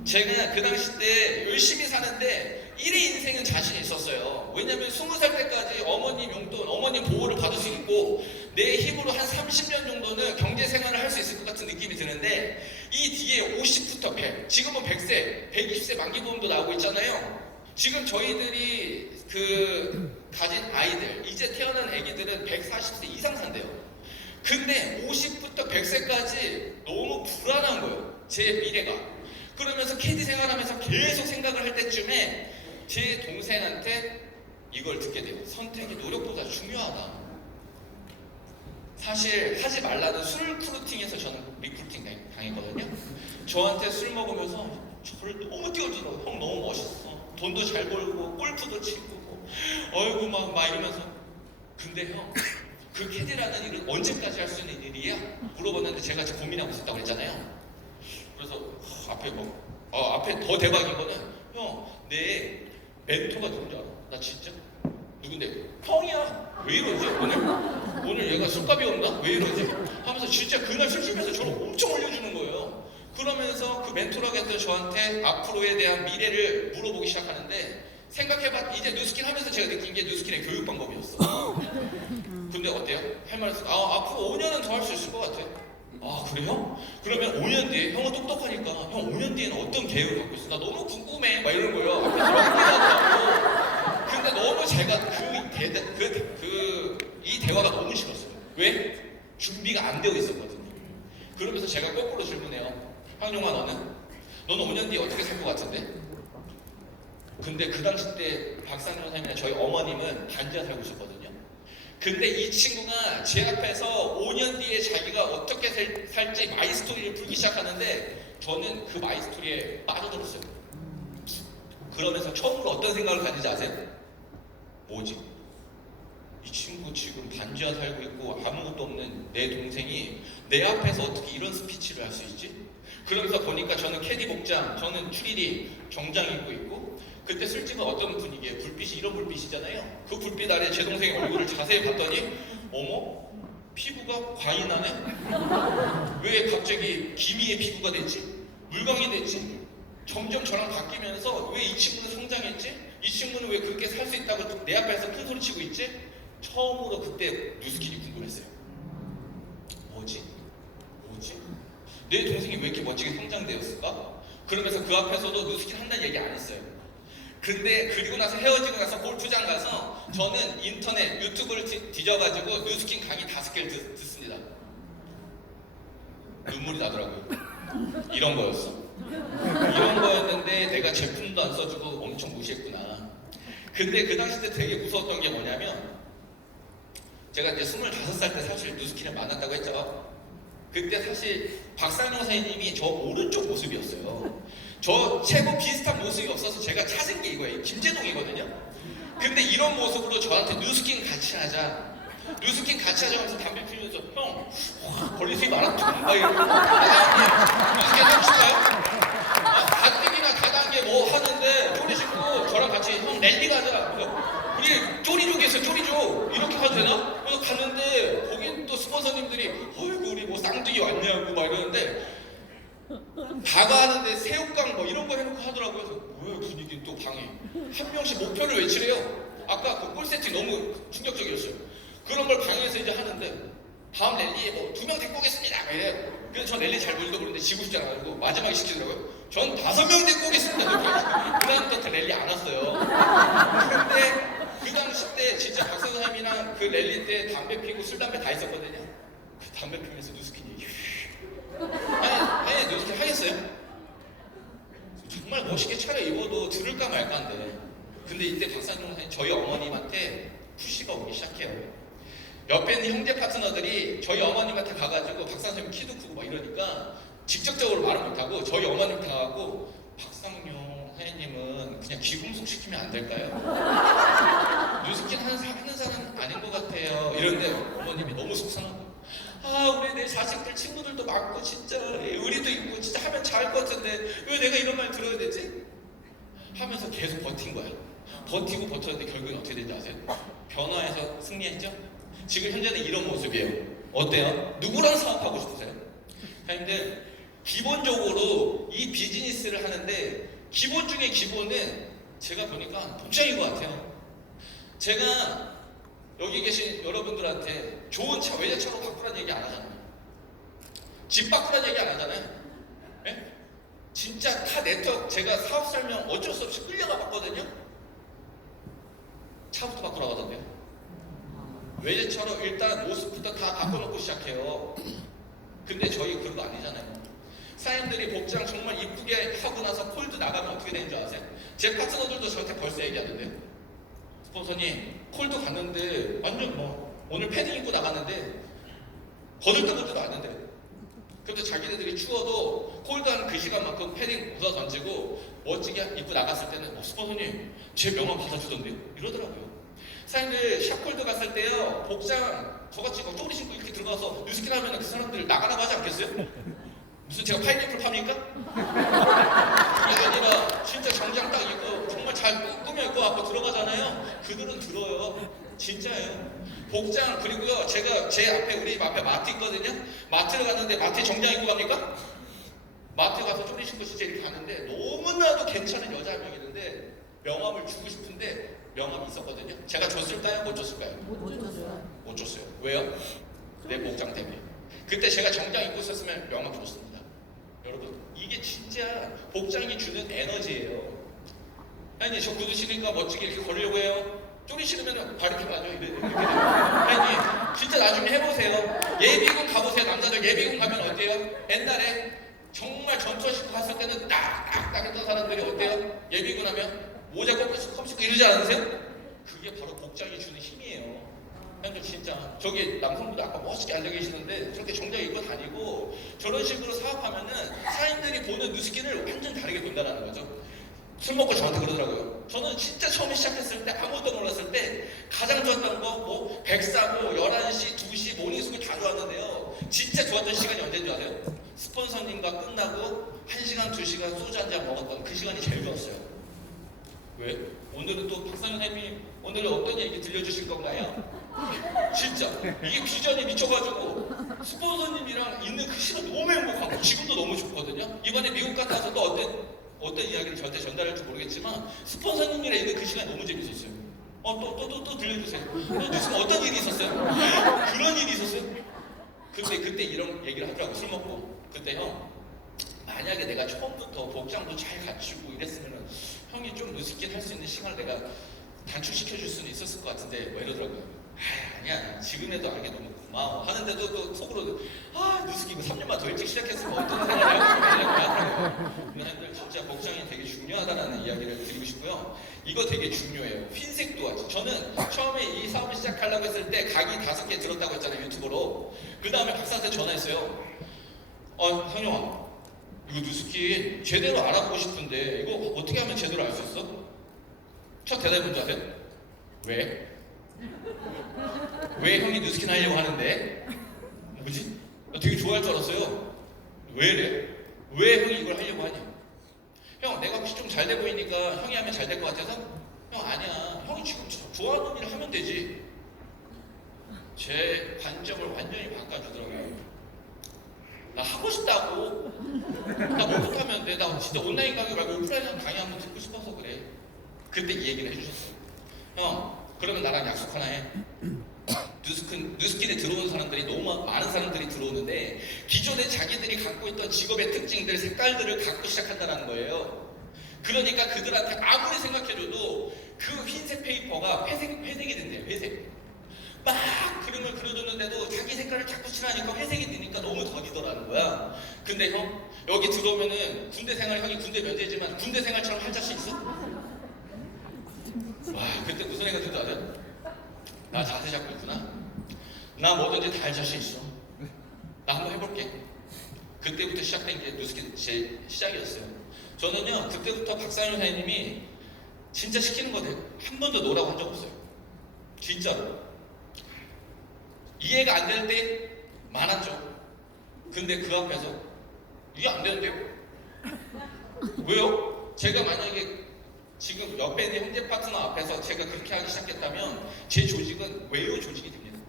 제가 그 당시 때 열심히 사는데 1의 인생은 자신이 있었어요. 왜냐면 20살 때까지 어머님 용돈, 어머님 보호를 받을 수 있고 내 힘으로 한 30년 정도는 경제생활을 할 수 있을 것 같은 느낌이 드는데 이 뒤에 50부터 100, 지금은 100세, 120세 만기보험도 나오고 있잖아요. 지금 저희들이 가진 아이들, 이제 태어난 아기들은 140세 이상 산대요. 근데 50부터 100세까지 너무 불안한 거예요. 제 미래가. 그러면서 캐디 생활하면서 계속 생각을 할 때쯤에 제 동생한테 이걸 듣게 돼요. 선택이 노력보다 중요하다. 사실 하지 말라는 술 크루팅에서 저는 리크루팅 당했거든요. 저한테 술 먹으면서 저를 너무 띄워주더라고요. 형 너무 멋있어. 돈도 잘 벌고 골프도 치고 어이구 막 이러면서 근데 형 그 캐디라는 일은 언제까지 할 수 있는 일이야? 물어봤는데 제가 고민하고 있었다고 그랬잖아요. 앞에 앞에 더 대박인 거는 형, 내 멘토가 누군지 알아? 나 진짜? 누군데? 형이야. 왜 이러지? 오늘 얘가 술값이 없나? 왜 이러지? 하면서 진짜 그날 술집에서 저를 엄청 올려주는 거예요. 그러면서 그 멘토라고 했던 저한테 앞으로에 대한 미래를 물어보기 시작하는데, 생각해봐. 이제 뉴스킨 하면서 제가 느낀 게 뉴스킨의 교육 방법이었어. 근데 어때요? 할 말 있어. 앞으로 5년은 더 할 수 있을 것 같아. 그래요? 그러면 5년 뒤에, 형은 똑똑하니까 형 5년 뒤에는 어떤 계획을 갖고 있어? 나 너무 궁금해. 막 이런 거예요. 앞에서 막 근데 너무 제가 이 대화가 너무 싫었어요. 왜? 준비가 안 되어 있었거든요. 그러면서 제가 거꾸로 질문해요. 황용아, 너는 5년 뒤에 어떻게 살 것 같은데? 근데 그 당시 때 박상현 선생님이나 저희 어머님은 반지하 살고 있었거든요. 근데 이 친구가 제 앞에서 5년 뒤에 자기가 어떻게 살지 마이스토리를 풀기 시작하는데, 저는 그 마이스토리에 빠져들었어요. 그러면서 처음으로 어떤 생각을 가지지 아세요? 뭐지? 이 친구 지금 반지하 살고 있고 아무것도 없는 내 동생이 내 앞에서 어떻게 이런 스피치를 할 수 있지? 그러면서 보니까 저는 캐디 복장, 저는 추리닝, 정장 입고 있고, 그때 술집은 어떤 분위기예요? 불빛이 이런 불빛이잖아요. 그 불빛 아래 제 동생의 얼굴을 자세히 봤더니, 어머? 피부가 광이 나네? 왜 갑자기 기미의 피부가 됐지? 물광이 됐지? 점점 저랑 바뀌면서 왜 이 친구는 성장했지? 이 친구는 왜 그렇게 살 수 있다고 내 앞에서 큰 소리 치고 있지? 처음으로 그때 뉴스킨이 궁금했어요. 뭐지? 내 동생이 왜 이렇게 멋지게 성장되었을까? 그러면서 그 앞에서도 뉴스킨 한다는 얘기 안 했어요. 근데 그리고 나서 헤어지고 나서 골프장 가서 저는 인터넷, 유튜브를 뒤져가지고 뉴스킨 강의 5개를 듣습니다. 눈물이 나더라고요. 이런 거였는데 내가 제품도 안 써주고 엄청 무시했구나. 근데 그 당시 때 되게 무서웠던 게 뭐냐면, 제가 이제 25살 때 사실 뉴스킨을 만났다고 했죠. 그때 사실 박상영 선생님이 저 오른쪽 모습이었어요. 저 최고 비슷한 모습이 없어서 제가 찾은 게 이거예요. 김재동이거든요. 근데 이런 모습으로 저한테 뉴스킨 같이 하자 하면서 담배 피우면서, 형, 벌리수이 많았던 막 이러고, 뉴스킨 하고 싶어요? 가뜩이나 다단계 뭐 하는데 쪼리 신고 저랑 같이, 형 랠리 가자. 우리 쪼리족에서 쪼리족 이렇게 가도 되나? 그래서 갔는데 거기 또 스폰서님들이 어이구 우리 뭐 쌍둥이 왔냐고 막 이러는데, 다가하는데 새우깡 뭐 이런 거 해놓고 하더라고요. 그래서 뭐야 분위기 또 방해. 한 명씩 목표를 외치래요. 아까 그 골 세팅 너무 충격적이었어요. 그런 걸 방해해서 이제 하는데, 다음 랠리에 뭐 2명 데리고 오겠습니다 이래요. 그래서 전 랠리 잘 몰리도 모르는데 지고 싶지 않아가지고 마지막에 시키더라고요. 전 5명 데리고 오겠습니다. 그 다음부터 랠리 안 왔어요. 근데 그 당시 때 진짜 박사 선생님이랑 그 랠리 때 담배 피고 술 담배 다 있었거든요. 그 담배 피면서 뉴스킨 얘기. 아니 뉴스킨 하겠어요? 정말 멋있게 차려입어도 들을까 말까 한데, 근데 이때 박사님 선생님 저희 어머님한테 푸시가 오기 시작해요. 옆에 있는 형제 파트너들이 저희 어머님한테 가가지고 박사 선생님 키도 크고 막 이러니까 직접적으로 말을 못하고 저희 어머님 가가지고, 박상용 선생님은 그냥 귀금속 시키면 안 될까요? 뉴스킨 하는 사람은 아닌 것 같아요. 이런데 어머님이 너무 속상하고, 우리 내 자식들 친구들도 많고 진짜 의리도 있고 진짜 하면 잘할 것 같은데 왜 내가 이런 말 들어야 되지? 하면서 계속 버틴 거야. 버티고 버텼는데 결국엔 어떻게 된지 아세요? 변화해서 승리했죠? 지금 현재는 이런 모습이에요. 어때요? 누구랑 사업하고 싶으세요? 근데 기본적으로 이 비즈니스를 하는데 기본 중에 기본은 제가 보니까 복장인 것 같아요. 제가 여기 계신 여러분들한테 좋은 차, 외제차로 바꾸라는 얘기 안 하잖아요. 집 바꾸라는 얘기 안 하잖아요. 네? 진짜 카 네트워크, 제가 사업 설명 어쩔 수 없이 끌려가 봤거든요. 차부터 바꾸라고 하던데요. 외제차로 일단 모습부터 다 바꿔놓고 시작해요. 근데 저희 그런 거 아니잖아요. 사장님들이 복장 정말 이쁘게 하고 나서 콜드 나가면 어떻게 되는 줄 아세요? 제 파트너들도 저한테 벌써 얘기하던데요. 스폰서님, 콜드 갔는데 완전 뭐 오늘 패딩 입고 나갔는데 거들떠보지도 않는데, 그런데 자기네들이 추워도 콜드한 그 시간만큼 패딩 벗어 던지고 멋지게 입고 나갔을 때는 스폰서님 제 명함 받아주던데요? 이러더라고요. 사장님들 샵콜드 갔을 때요, 복장 저같이 쪼리 신고 이렇게 들어가서 뉴스킨 하면 그 사람들 나가라고 하지 않겠어요? 무슨 제가 파인애플 팝니까? 그게 아니라 진짜 정장 딱 입고 정말 잘 꾸며 입고 앞으로 들어가잖아요. 그들은 들어요. 진짜예요. 복장 그리고요 제가 제 앞에 우리 집 앞에 마트 있거든요. 마트를 갔는데 마트에 정장 입고 갑니까? 마트 가서 쪼리 신고 진짜 이렇게 가는데 너무나도 괜찮은 여자 한 명 있는데 명함을 주고 싶은데 명함이 있었거든요. 제가 줬을까요? 못 줬을까요? 못 줬어요. 못 줬어요. 왜요? 내 복장 때문에. 그때 제가 정장 입고 있었으면 명함 줬습니다. 여러분 이게 진짜 복장이 주는 에너지예요. 아니 저 구두 신으니까 멋지게 이렇게 걸으려고 해요. 쪼리 신으면 바로 이렇게 맞아요. 이렇게 돼요. 아니 진짜 나중에 해보세요. 예비군 가보세요. 남자들 예비군 가면 어때요? 옛날에 정말 전투하시고 갔을 때는 딱딱딱 했던 사람들이 어때요? 예비군 하면 모자 꺾고 이러지 않으세요? 그게 바로 복장이 주는 힘이에요. 형님 진짜 저기 남성분들 아까 멋있게 앉아 계시는데 저렇게 정장 입고 다니고 저런 식으로 사업하면은 사람들이 보는 뉴스킨을 완전 다르게 본다는 거죠. 술 먹고 저한테 그러더라고요. 저는 진짜 처음에 시작했을 때 아무것도 몰랐을 때 가장 좋았던 거 뭐 백사고 11시, 2시 모닝스쿨 다 좋았는데요. 진짜 좋았던 시간이 언제인 줄 아세요? 스폰서님과 끝나고 1시간, 2시간 소주 한잔 먹었던 그 시간이 제일 좋았어요. 왜? 오늘은 또 박상현 쌤이 오늘은 어떤 얘기 들려주실 건가요? 진짜 이게 비전이 미쳐가지고 스폰서님이랑 있는 그 시간 너무 행복하고 지금도 너무 좋거든요. 이번에 미국 갔다 와서 또 어떤 이야기를 저한테 전달할지 모르겠지만 스폰서님이랑 있는 그 시간 너무 재밌었어요. 또 들려주세요. 뉴스가 어떤 일이 있었어요? 그런 일이 있었어요? 근데 그때 이런 얘기를 하더라고. 술 먹고 그때 형 만약에 내가 처음부터 복장도 잘 갖추고 이랬으면은 형이 좀 느스킨 할 수 있는 시간을 내가 단축시켜 줄 수는 있었을 것 같은데 뭐 이러더라고요. 아니야 지금에도 알게 너무 고마워 하는데도 또 속으로 느스키고 3년만 더 일찍 시작했으면 어떤 생각을 하고 그분들 진짜 복장이 되게 중요하다는 이야기를 드리고 싶고요. 이거 되게 중요해요. 흰색도 저는 처음에 이 사업을 시작하려고 했을 때 강의 5개 들었다고 했잖아요. 유튜브로. 그 다음에 박사한테 전화했어요. 형영아 이거 뉴스킨 제대로 알아보고 싶은데 이거 어떻게 하면 제대로 알 수 있어? 첫 대답이 뭔지 아세요? 왜? 왜 형이 뉴스킨 하려고 하는데? 뭐지? 나 되게 좋아할 줄 알았어요. 왜 이래? 왜 형이 이걸 하려고 하냐? 형 내가 혹시 좀 잘 돼 보이니까 형이 하면 잘 될 것 같아서? 형 아니야. 형이 지금 좋아하는 일을 하면 되지. 제 관점을 완전히 바꿔주더라고요. 나 하고 싶다고. 나 뭐부터 하면 돼. 나 진짜 온라인 강의 말고 오프라인 강의 한번 듣고 싶어서 그래. 그때 이 얘기를 해주셨어요. 형 그러면 나랑 약속 하나 해. 뉴스킨에 들어오는 사람들이 너무 많은 사람들이 들어오는데 기존에 자기들이 갖고 있던 직업의 특징들, 색깔들을 갖고 시작한다는 거예요. 그러니까 그들한테 아무리 생각해줘도 그 흰색 페이퍼가 회색이 된대요. 회색. 막 그림을 그려줬는데도 자기 색깔을 자꾸 칠하니까 회색이 되니까 너무 더디더라는 거야. 근데 형 여기 들어오면은 군대 생활 형이 군대 면제지만 군대 생활처럼 할 자신 있어? 와 그때 무슨 생각이 들지 않아요? 나 자세 잡고 있구나. 나 뭐든지 다 할 자신 있어. 나 한번 해볼게. 그때부터 시작된 게 뉴스킨 제 시작이었어요. 저는요 그때부터 박상현 선생님이 진짜 시키는 거 한 번도 노라고 한 적 없어요. 진짜로. 이해가 안 될 때 많았죠. 근데 그 앞에서 이해 안 되는데요? 왜요? 제가 만약에 지금 옆에 있는 형제 파트너 앞에서 제가 그렇게 하기 시작했다면 제 조직은 외유 조직이 됩니다.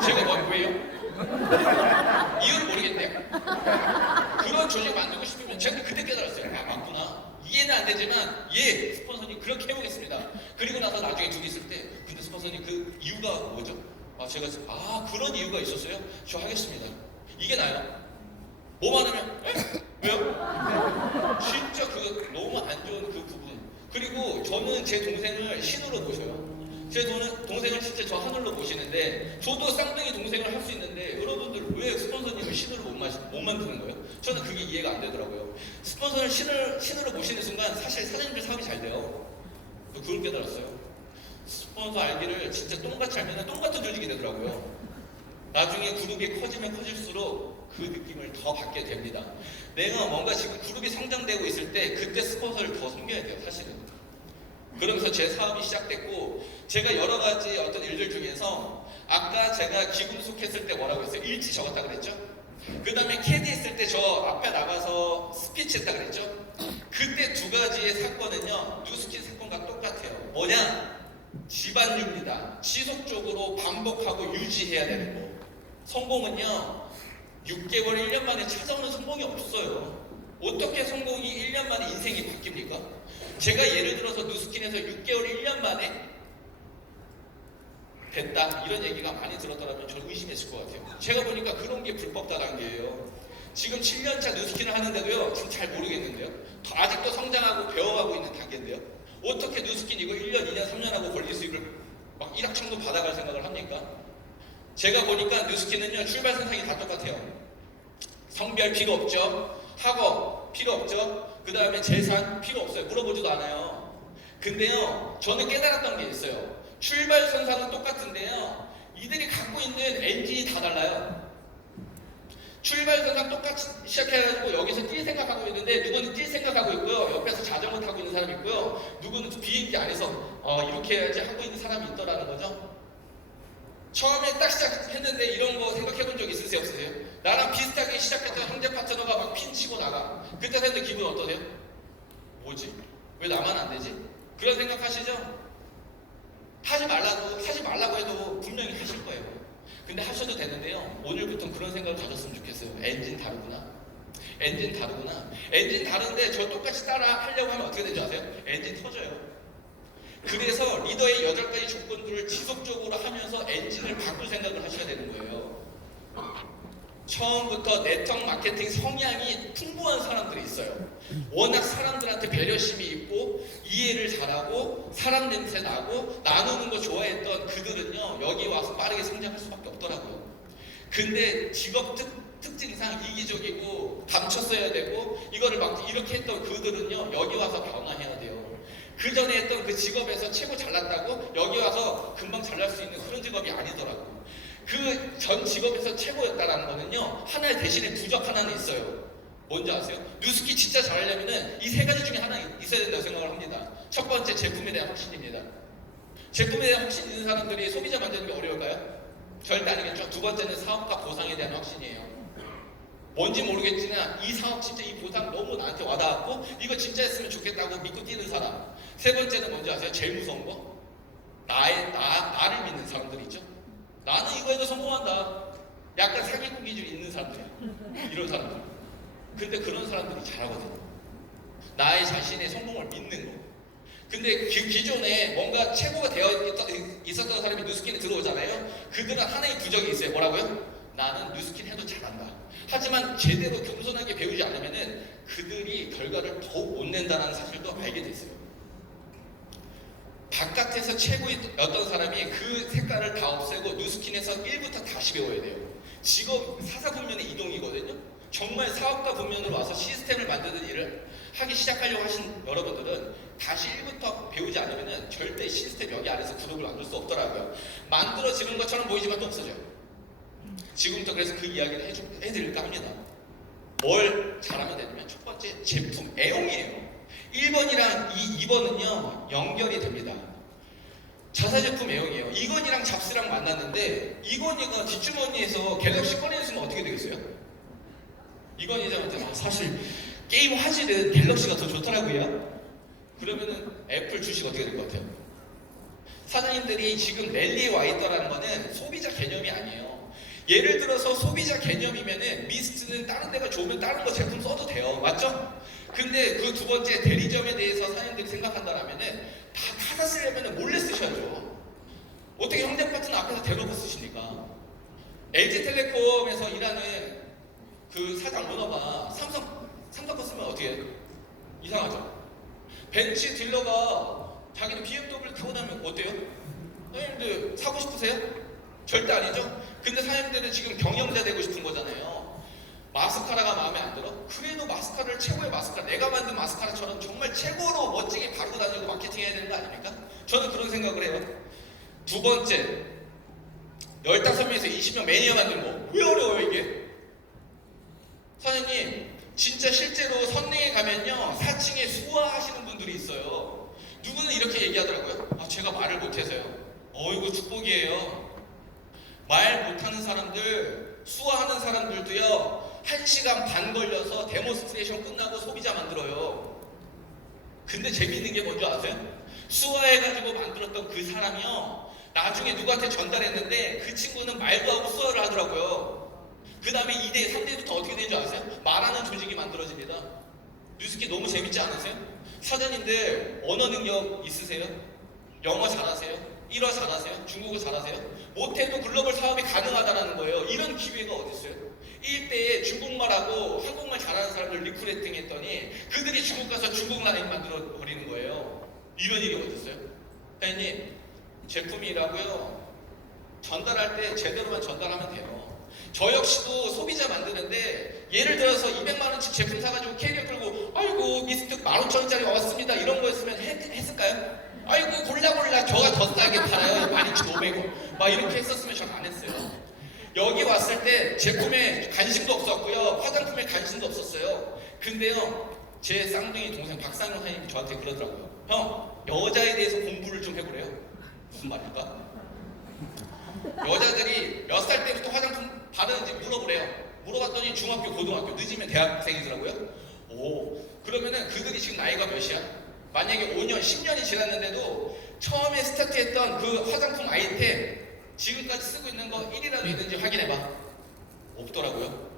제가 왜요? 이유를 모르겠네요. 그런 조직 만들고 싶으면 제가 그때 깨달았어요. 맞구나. 이해는 안 되지만 스폰서님 그렇게 해보겠습니다. 그리고 나서 나중에 둘이 있을 때 근데 스폰서님 그 이유가 뭐죠? 제가 그런 이유가 있었어요? 저 하겠습니다. 이게 나요. 뭐만 하면 왜요? 진짜 그 너무 안 좋은 그 부분. 그리고 저는 제 동생을 신으로 모셔요. 제 동생을 진짜 저 하늘로 모시는데 저도 쌍둥이 동생을 할 수 있는데 여러분들 왜 스폰서님을 신으로 못 만드는 거예요? 저는 그게 이해가 안 되더라고요. 스폰서를 신으로 모시는 순간 사실 사장님들 사업이 잘 돼요. 그걸 깨달았어요. 스폰서 알기를 진짜 똥같이 알면 똥같은 조직이 되더라고요. 나중에 그룹이 커지면 커질수록 그 느낌을 더 받게 됩니다. 내가 뭔가 지금 그룹이 성장되고 있을 때 그때 스폰서를 더 섬겨야 돼요, 사실은. 그러면서 제 사업이 시작됐고 제가 여러 가지 어떤 일들 중에서 아까 제가 기금속 했을 때 뭐라고 했어요? 일지 적었다 그랬죠? 그 다음에 캐디 했을 때 저 앞에 나가서 스피치 했다 그랬죠? 그때 두 가지의 사건은요, 누스킨 사건과 똑같아요. 뭐냐? 집안유입니다. 지속적으로 반복하고 유지해야 되는 거. 성공은요, 6개월, 1년 만에 찾아오는 성공이 없어요. 어떻게 성공이 1년 만에 인생이 바뀝니까? 제가 예를 들어서 누스킨에서 6개월, 1년 만에 됐다 이런 얘기가 많이 들었더라면 저는 의심했을 것 같아요. 제가 보니까 그런 게 불법 다단계예요. 지금 7년차 누스킨을 하는데도요, 지금 잘 모르겠는데요. 아직도 성장하고 배워가고 있는 단계인데요. 어떻게 누스킨 이거 1년, 2년, 3년 하고 권리 수익을 막 1억 정도 받아갈 생각을 합니까? 제가 보니까 누스킨은요, 출발 선상이 다 똑같아요. 성별 필요 없죠. 학업 필요 없죠. 그 다음에 재산 필요 없어요. 물어보지도 않아요. 근데요, 저는 깨달았던 게 있어요. 출발선상은 똑같은데요, 이들이 갖고 있는 엔진이 다 달라요. 출발선상 똑같이 시작해가지고 여기서 뛸 생각하고 있는데, 누구는 뛸 생각하고 있고요, 옆에서 자전거 타고 있는 사람이 있고요, 누구는 비행기 안에서 이렇게 해야지 하고 있는 사람이 있더라는 거죠. 처음에 딱 시작했는데 이런 거 생각해 본 적 있으세요, 없으세요? 나랑 비슷하게 시작했던 형제 파트너가 막 핀 치고 나가. 그때 했는데 기분 어떠세요? 뭐지? 왜 나만 안 되지? 그런 생각하시죠? 하지 말라고 해도 분명히 하실 거예요. 근데 하셔도 되는데요, 오늘부터는 그런 생각을 가졌으면 좋겠어요. 엔진 다르구나. 엔진 다른데 저 똑같이 따라 하려고 하면 어떻게 되는지 아세요? 엔진 터져요. 그래서 리더의 8가지 조건들을 지속적으로 하면서 엔진을 바꿀 생각을 하셔야 되는 거예요. 처음부터 네트워크 마케팅 성향이 풍부한 사람들이 있어요. 워낙 사람들한테 배려심이 있고 이해를 잘하고 사람 냄새 나고 나누는 거 좋아했던 그들은요, 여기 와서 빠르게 성장할 수밖에 없더라고요. 근데 직업 특징상 이기적이고 감췄어야 되고 이거를 막 이렇게 했던 그들은요, 여기 와서 변화해야 돼요. 그 전에 했던 그 직업에서 최고 잘났다고 여기 와서 금방 잘날 수 있는 그런 직업이 아니더라고요. 그 전 직업에서 최고였다는 거는요, 하나의 대신에 부적 하나는 있어요. 뭔지 아세요? 누스키 진짜 잘하려면은 이 3가지 중에 하나 있어야 된다고 생각을 합니다. 첫 번째, 제품에 대한 확신입니다. 제품에 대한 확신 있는 사람들이 소비자 만드는 게 어려울까요? 절대 아니겠죠. 두 번째는 사업과 보상에 대한 확신이에요. 뭔지 모르겠지만 이 사업 진짜 이 보상 너무 나한테 와닿았고 이거 진짜 했으면 좋겠다고 믿고 뛰는 사람. 세 번째는 뭔지 아세요? 제일 무서운 거? 나를 믿는 사람들 있죠? 나는 이거 해도 성공한다. 약간 사기꾼 기질이 있는 사람들이야. 이런 사람들. 근데 그런 사람들이 잘하거든요. 나의 자신의 성공을 믿는 거. 근데 기존에 뭔가 최고가 되어 있었던 사람이 누스킨에 들어오잖아요. 그들은 하나의 부적이 있어요. 뭐라고요? 나는 누스킨 해도 잘한다. 하지만 제대로 겸손하게 배우지 않으면은 그들이 결과를 더욱 못 낸다는 사실도 알게 됐어요. 바깥에서 최고였던 사람이 그 색깔을 다 없애고 누스킨에서 1부터 다시 배워야 돼요. 직업 사사분면의 이동이거든요. 정말 사업가 분면으로 와서 시스템을 만드는 일을 하기 시작하려고 하신 여러분들은 다시 1부터 배우지 않으면 절대 시스템 여기 안에서 그룹을 만들 수 없더라고요. 만들어지는 것처럼 보이지만 또 없어져요. 지금부터 그래서 그 이야기를 해드릴까 합니다. 뭘 잘하면 되냐면 첫 번째, 제품, 애용이에요. 1번이랑 2번은요 연결이 됩니다. 자사제품 애용이에요. 이건이랑 잡스랑 만났는데 이건이가 뒷주머니에서 갤럭시 꺼내주면 어떻게 되겠어요? 이건이한테 사실 게임 화질은 갤럭시가 더 좋더라고요. 그러면은 애플 주식 어떻게 될 것 같아요? 사장님들이 지금 랠리에 와 있다는 거는 소비자 개념이 아니에요. 예를 들어서 소비자 개념이면은 미스트는 다른 데가 좋으면 다른 거 제품 써도 돼요. 맞죠? 근데 그 두 번째 대리점에 대해서 사장님들이 생각한다면은 다 타다 쓰려면 몰래 쓰셔야죠. 어떻게 형제 파트너 앞에서 대놓고 쓰십니까? LG텔레콤에서 일하는 그 사장 오너가 삼성 거 쓰면 어떻게 해요? 이상하죠? 벤츠 딜러가 자기는 BMW 타고 나면 어때요? 사장님들 사고 싶으세요? 절대 아니죠? 근데 사장님들은 지금 경영자 되고 싶은 거잖아요. 마스카라가 마음에 안 들어? 그래도 마스카라를 최고의 마스카라, 내가 만든 마스카라처럼 정말 최고로 멋지게 바르고 다니고 마케팅 해야 되는 거 아닙니까? 저는 그런 생각을 해요. 두 번째, 15명에서 20명 매니아 만드는 거. 왜 어려워요 이게? 사장님, 진짜 실제로 선릉에 가면요 4층에 수화하시는 분들이 있어요. 누구는 이렇게 얘기하더라고요. 제가 말을 못해서요. 어이구 축복이에요. 말 못하는 사람들 수화하는 사람들도요 1시간 반 걸려서 데모스트레이션 끝나고 소비자 만들어요. 근데 재미있는 게 뭔지 아세요? 수화해가지고 만들었던 그 사람이요 나중에 누구한테 전달했는데 그 친구는 말도 하고 수화를 하더라고요. 그 다음에 2대, 3대부터 어떻게 되는 줄 아세요? 말하는 조직이 만들어집니다. 뉴스키 너무 재밌지 않으세요? 사장님들 언어 능력 있으세요? 영어 잘하세요? 일어 잘하세요? 중국어 잘하세요? 못해도 글로벌 사업이 가능하다는 거예요. 이런 기회가 어디 있어요? 1대에 중국말하고 한국말 잘하는 사람들 리크루팅 했더니 그들이 중국 가서 중국 라인 만들어 버리는 거예요. 이런 일이 어디 있어요? 사장님 제품이라고요 전달할 때 제대로만 전달하면 돼요. 저 역시도 소비자 만드는데 예를 들어서 200만원치 제품 사가지고 캐리어 끌고 아이고 미스틱 15,000원짜리 왔습니다 이런 거였으면 했을까요? 아이고 골라 저가 더 싸게 팔아요 12,500원 막 이렇게 했었으면 전 안 했어요. 여기 왔을 때 제품에 관심도 없었고요 화장품에 관심도 없었어요. 근데요 제 쌍둥이 동생 박상현 선생님이 저한테 그러더라고요. 형 여자에 대해서 공부를 좀 해보래요. 무슨 말일까? 여자들이 몇 살 때부터 화장품 바르는지 물어보래요. 물어봤더니 중학교, 고등학교, 늦으면 대학생이더라고요. 오, 그러면은 그들이 지금 나이가 몇이야? 만약에 5년, 10년이 지났는데도 처음에 스타트했던 그 화장품 아이템 지금까지 쓰고 있는 거 1이라도 있는지 확인해봐. 없더라고요.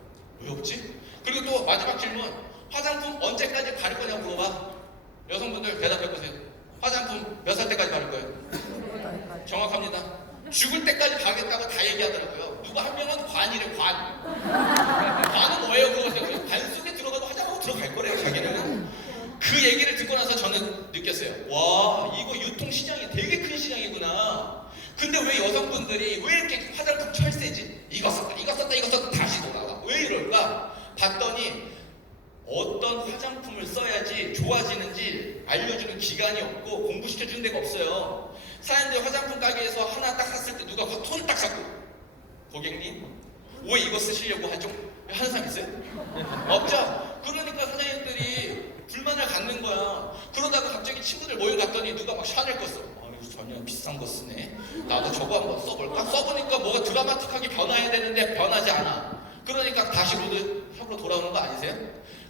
왜 없지? 그리고 또 마지막 질문, 화장품 언제까지 바를 거냐고 물어봐. 여성분들 대답해보세요. 화장품 몇 살 때까지 바를 거예요? 정확합니다. 죽을 때까지 바르겠다고 다 얘기하더라고요. 누가 한 명은 관이래, 관. 관은 뭐예요? 그러고서 관 속에 들어가도 화장하고 들어갈 거래요, 자기는. 그 얘기를 듣고 나서 저는 느꼈어요. 와, 이거 유통시장이 되게 큰 시장이구나. 근데 왜 여성분들이 왜 이렇게 화장품 철새지? 이거 썼다 다시 돌아와. 왜 이럴까? 봤더니 어떤 화장품을 써야지 좋아지는지 알려주는 기관이 없고 공부시켜주는 데가 없어요. 사람들 화장품 가게에서 하나 딱 샀을 때 누가 손을 딱 잡고 고객님 왜 이거 쓰시려고 하죠? 하는 사람 있어요? 없죠? 그러니까 사장님들이 불만을 갖는 거야. 그러다가 갑자기 친구들 모여 갔더니 누가 막 샤넬 거 써. 아이고 전혀 비싼 거 쓰네. 나도 저거 한번 써볼까? 써보니까 뭐가 드라마틱하게 변화해야 되는데 변하지 않아. 그러니까 다시 로드샵으로 돌아오는 거 아니세요?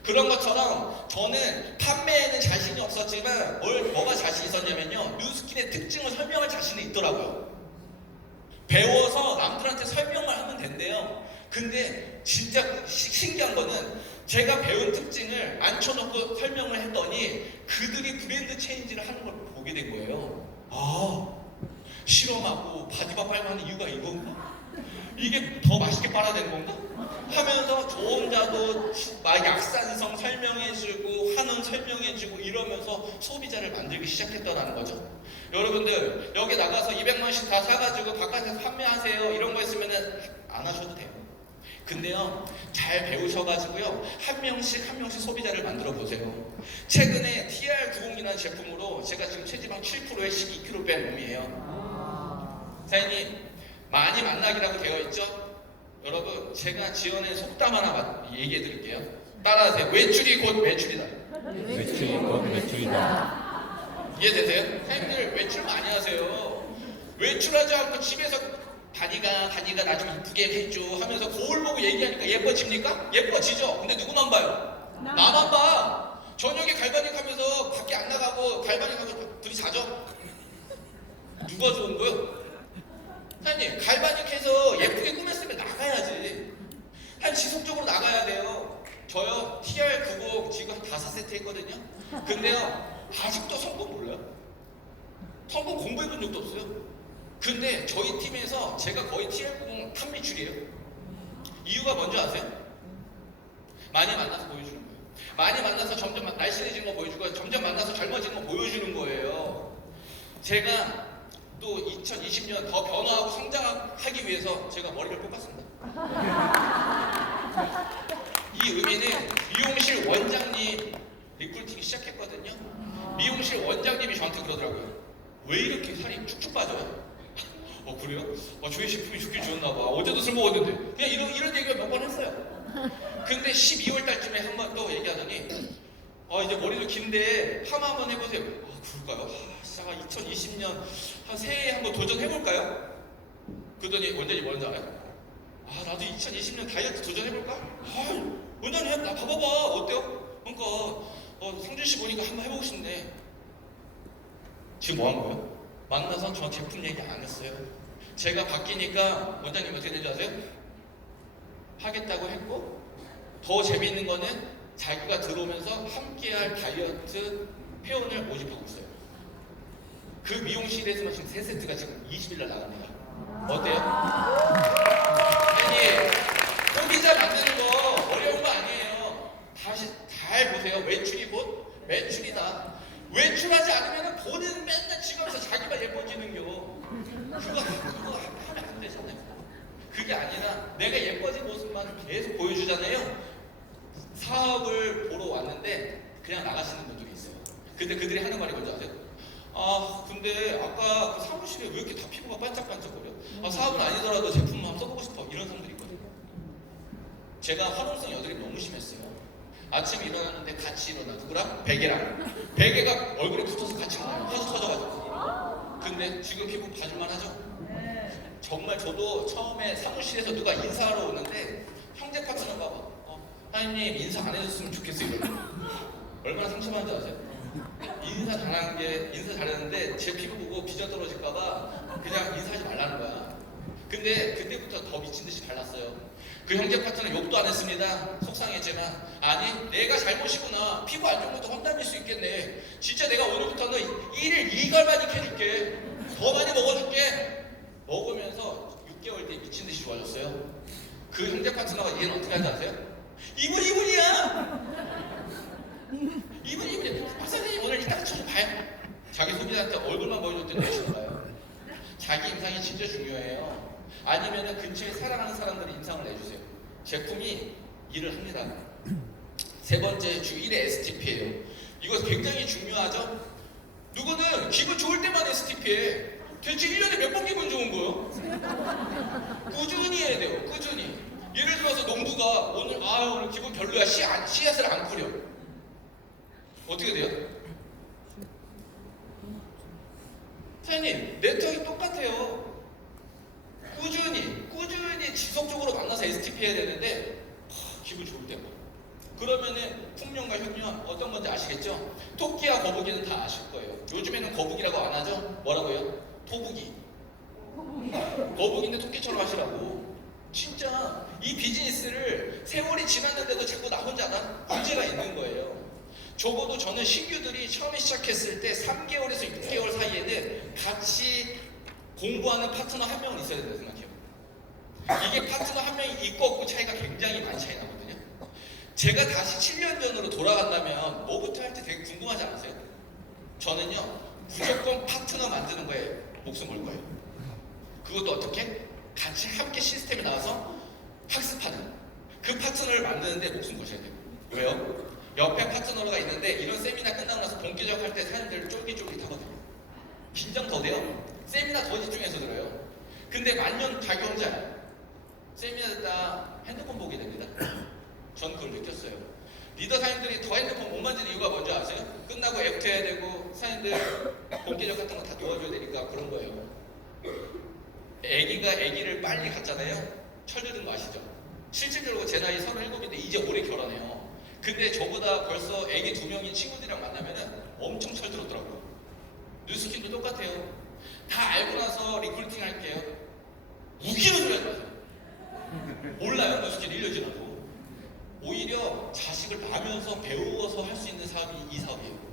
그런 것처럼 저는 판매에는 자신이 없었지만 뭐가 자신 있었냐면요 뉴스킨의 특징을 설명할 자신이 있더라고요. 배워서 남들한테 설명을 하면 된대요. 근데 진짜 신기한 거는 제가 배운 특징을 앉혀놓고 설명을 했더니 그들이 브랜드 체인지를 하는 걸 보게 된 거예요. 아, 실험하고 바디바 빨고 하는 이유가 이건가? 이게 더 맛있게 빨아낸 건가? 하면서 저 혼자도 막 약산성 설명해주고 한원 설명해주고 이러면서 소비자를 만들기 시작했다는 거죠. 여러분들 여기 나가서 200만원씩 다 사가지고 바깥에서 판매하세요 이런 거 있으면 안 하셔도 돼요. 근데요 잘 배우셔가지고요 한 명씩 소비자를 만들어 보세요. 최근에 TR90이라는 제품으로 제가 지금 체지방 7%에 12kg 뺀 몸이에요. 사장님 많이 만나기라고 되어 있죠? 여러분 제가 지어낸 속담 하나 얘기해 드릴게요. 따라하세요. 외출이 곧 매출이다. 매출이 곧 매출이다. 이해되세요? 사장님들 외출 많이 하세요. 외출하지 않고 집에서 다니가 나 좀 이쁘게 해줘 하면서 거울 보고 얘기하니까 예뻐집니까? 예뻐지죠? 근데 누구만 봐요? 나만 봐. 저녁에 갈바닉 하면서 밖에 안 나가고 갈바닉 하고 둘이 자죠? 누가 좋은 거요? 사장님 갈바닉해서 예쁘게 꾸몄으면 나가야지. 한 지속적으로 나가야 돼요. 저요 TR90 지금 한 5세트 했거든요. 근데요 아직도 성공 몰라요. 성공 공부해본 적도 없어요. 근데 저희 팀에서 제가 거의 TR90 탑미출이에요. 이유가 뭔지 아세요? 많이 만나서 보여주는 거예요. 많이 만나서 점점 날씬해지는 거 보여주고 점점 만나서 젊어지는 거 보여주는 거예요. 제가 또 2020년 더 변화하고 성장하기 위해서 제가 머리를 볶았습니다. 이 의미는 미용실 원장님 리크루팅 시작했거든요. 미용실 원장님이 저한테 그러더라고요. 왜 이렇게 살이 쭉쭉 빠져요? 그래요? 저희 제품이 죽길 좋았나 봐. 어제도 술 먹었는데. 그냥 이런 얘기를 몇 번 했어요. 근데 12월 달쯤에 한 번 또 얘기하더니 이제 머리도 긴데 파마 한번 해보세요. 그럴까요? 제가 2020년 한 새해에 한번 도전해볼까요? 그러더니 원장님 뭐라는지 알아요? 아 나도 2020년 다이어트 도전해볼까? 아 원장님 나 봐봐봐 어때요? 그러니까 성준 씨 보니까 한번 해보고 싶네. 지금 뭐 한 거예요? 만나서 저 제품 얘기 안 했어요. 제가 바뀌니까 원장님 어떻게 되는지 아세요? 하겠다고 했고 더 재미있는 거는 자기가 들어오면서 함께할 다이어트 회원을 모집하고 있어요. 그 미용실에서만 지금 3세트가 지금 20일날 나갑니다. 어때요? 아니 소비자 만드는 거 어려운 거 아니에요. 다시 잘 보세요. 외출이 곧 매출이다. 외출하지 않으면 본인 맨날 집에서 자기만 예뻐지는겨. 그거 하면 안 되잖아요. 그게 아니라 내가 예뻐진 모습만 계속 보여주잖아요. 사업을 보러 왔는데 그냥 나가시는 분들이 있어요. 근데 그들이 하는 말이 뭔지 아세요? 아 근데 아까 그 사무실에 왜 이렇게 다 피부가 반짝반짝거려? 아 사업은 아니더라도 제품 한번 써보고 싶어. 이런 사람들이 있거든요. 제가 활용성 여드름이 너무 심했어요. 아침에 일어나는데 같이 일어나. 누구랑? 베개가 얼굴에 붙어서 같이 일어나요. 터져 터져가지고. 근데 지금 피부 봐줄만 하죠? 정말 저도 처음에 사무실에서 누가 인사하러 오는데 형제 파트너가 봐. 사장님 인사 안 해줬으면 좋겠어요. 얼마나 상처받는지 아세요? 인사 잘했는데 제 피부 보고 비져 떨어질까봐 그냥 인사하지 말라는 거야. 근데 그때부터 더 미친 듯이 발랐어요. 그 형제 파트너 욕도 안 했습니다. 속상했지만 아니 내가 잘못이구나. 피부 안 좋은 것도 험담일 수 있겠네. 진짜 내가 오늘부터 너 1일 2갈만 익혀줄게. 더 많이 먹어줄게. 먹으면서 6개월 뒤에 미친 듯이 좋아졌어요. 그 형제 파트너가 얘는 어떻게 하는지 아세요? 이분이야. 박사님 오늘 이따가 좀 봐요. 자기 소비자한테 얼굴만 보여줬더니 열심히 봐요. 자기 인상이 진짜 중요해요. 아니면은 근처에 사랑하는 사람들이 인상을 내주세요. 제품이 일을 합니다. 세 번째 주 1회 STP예요. 이거 굉장히 중요하죠? 누구는 기분 좋을 때만 STP해. 대체 1년에 몇 번 기분 좋은 거요? 꾸준히 해야 돼요. 꾸준히. 예를 들어서 농부가 오늘 기분 별로야. 씨앗을 안 뿌려. 어떻게 돼요? 사장님 네트워크 똑같아요. 꾸준히 지속적으로 만나서 STP 해야 되는데 기분 좋을 때만. 그러면은 풍년과 흉년 어떤 건지 아시겠죠? 토끼와 거북이는 다 아실 거예요. 요즘에는 거북이라고 안 하죠? 뭐라고요? 토북이. 거북이인데 토끼처럼 하시라고. 진짜 이 비즈니스를 세월이 지났는데도 자꾸 나 혼자 문제가 있는 거예요. 적어도 저는 신규들이 처음에 시작했을 때 3개월에서 6개월 사이에는 같이 공부하는 파트너 한 명은 있어야 된다고 생각해요. 이게 파트너 한 명이 있고 없고 차이가 굉장히 많이 차이 나거든요. 제가 다시 7년 전으로 돌아간다면 뭐부터 할지 되게 궁금하지 않으세요? 저는요 무조건 파트너 만드는 거에 목숨 걸 거예요. 그것도 어떻게? 같이 함께 시스템에 나와서 학습하는 그 파트너를 만드는데 목숨 거셔야 돼요. 왜요? 옆에 파트너가 있는데 이런 세미나 끝나고 나서 본격적 할 때 사람들 쫄깃쫄깃하거든요. 긴장 더 돼요. 세미나 더 집중해서 들어요. 근데 만년 자기 혼자야. 세미나 듣다 핸드폰 보게 됩니다. 전 그걸 느꼈어요. 리더 사장님들이 더 핸드폰 못 만지는 이유가 뭔지 아세요? 끝나고 애프터 해야 되고 사장님들 본격적 같은 거 다 도와줘야 되니까 그런 거예요. 애기를 빨리 갖잖아요. 철드는 거 아시죠? 실질적으로 제 나이 37인데 이제 올해 결혼해요. 근데 저보다 벌써 애기 2명인 친구들이랑 만나면은 엄청 철들었더라고요. 뉴스킨도 똑같아요. 다 알고 나서 리크루팅 할게요. 웃기는 소리 하지 마세요. 몰라요, 뉴스킨 1년 지나고. 오히려 자식을 봐면서 배워서 할 수 있는 사업이 이 사업이에요.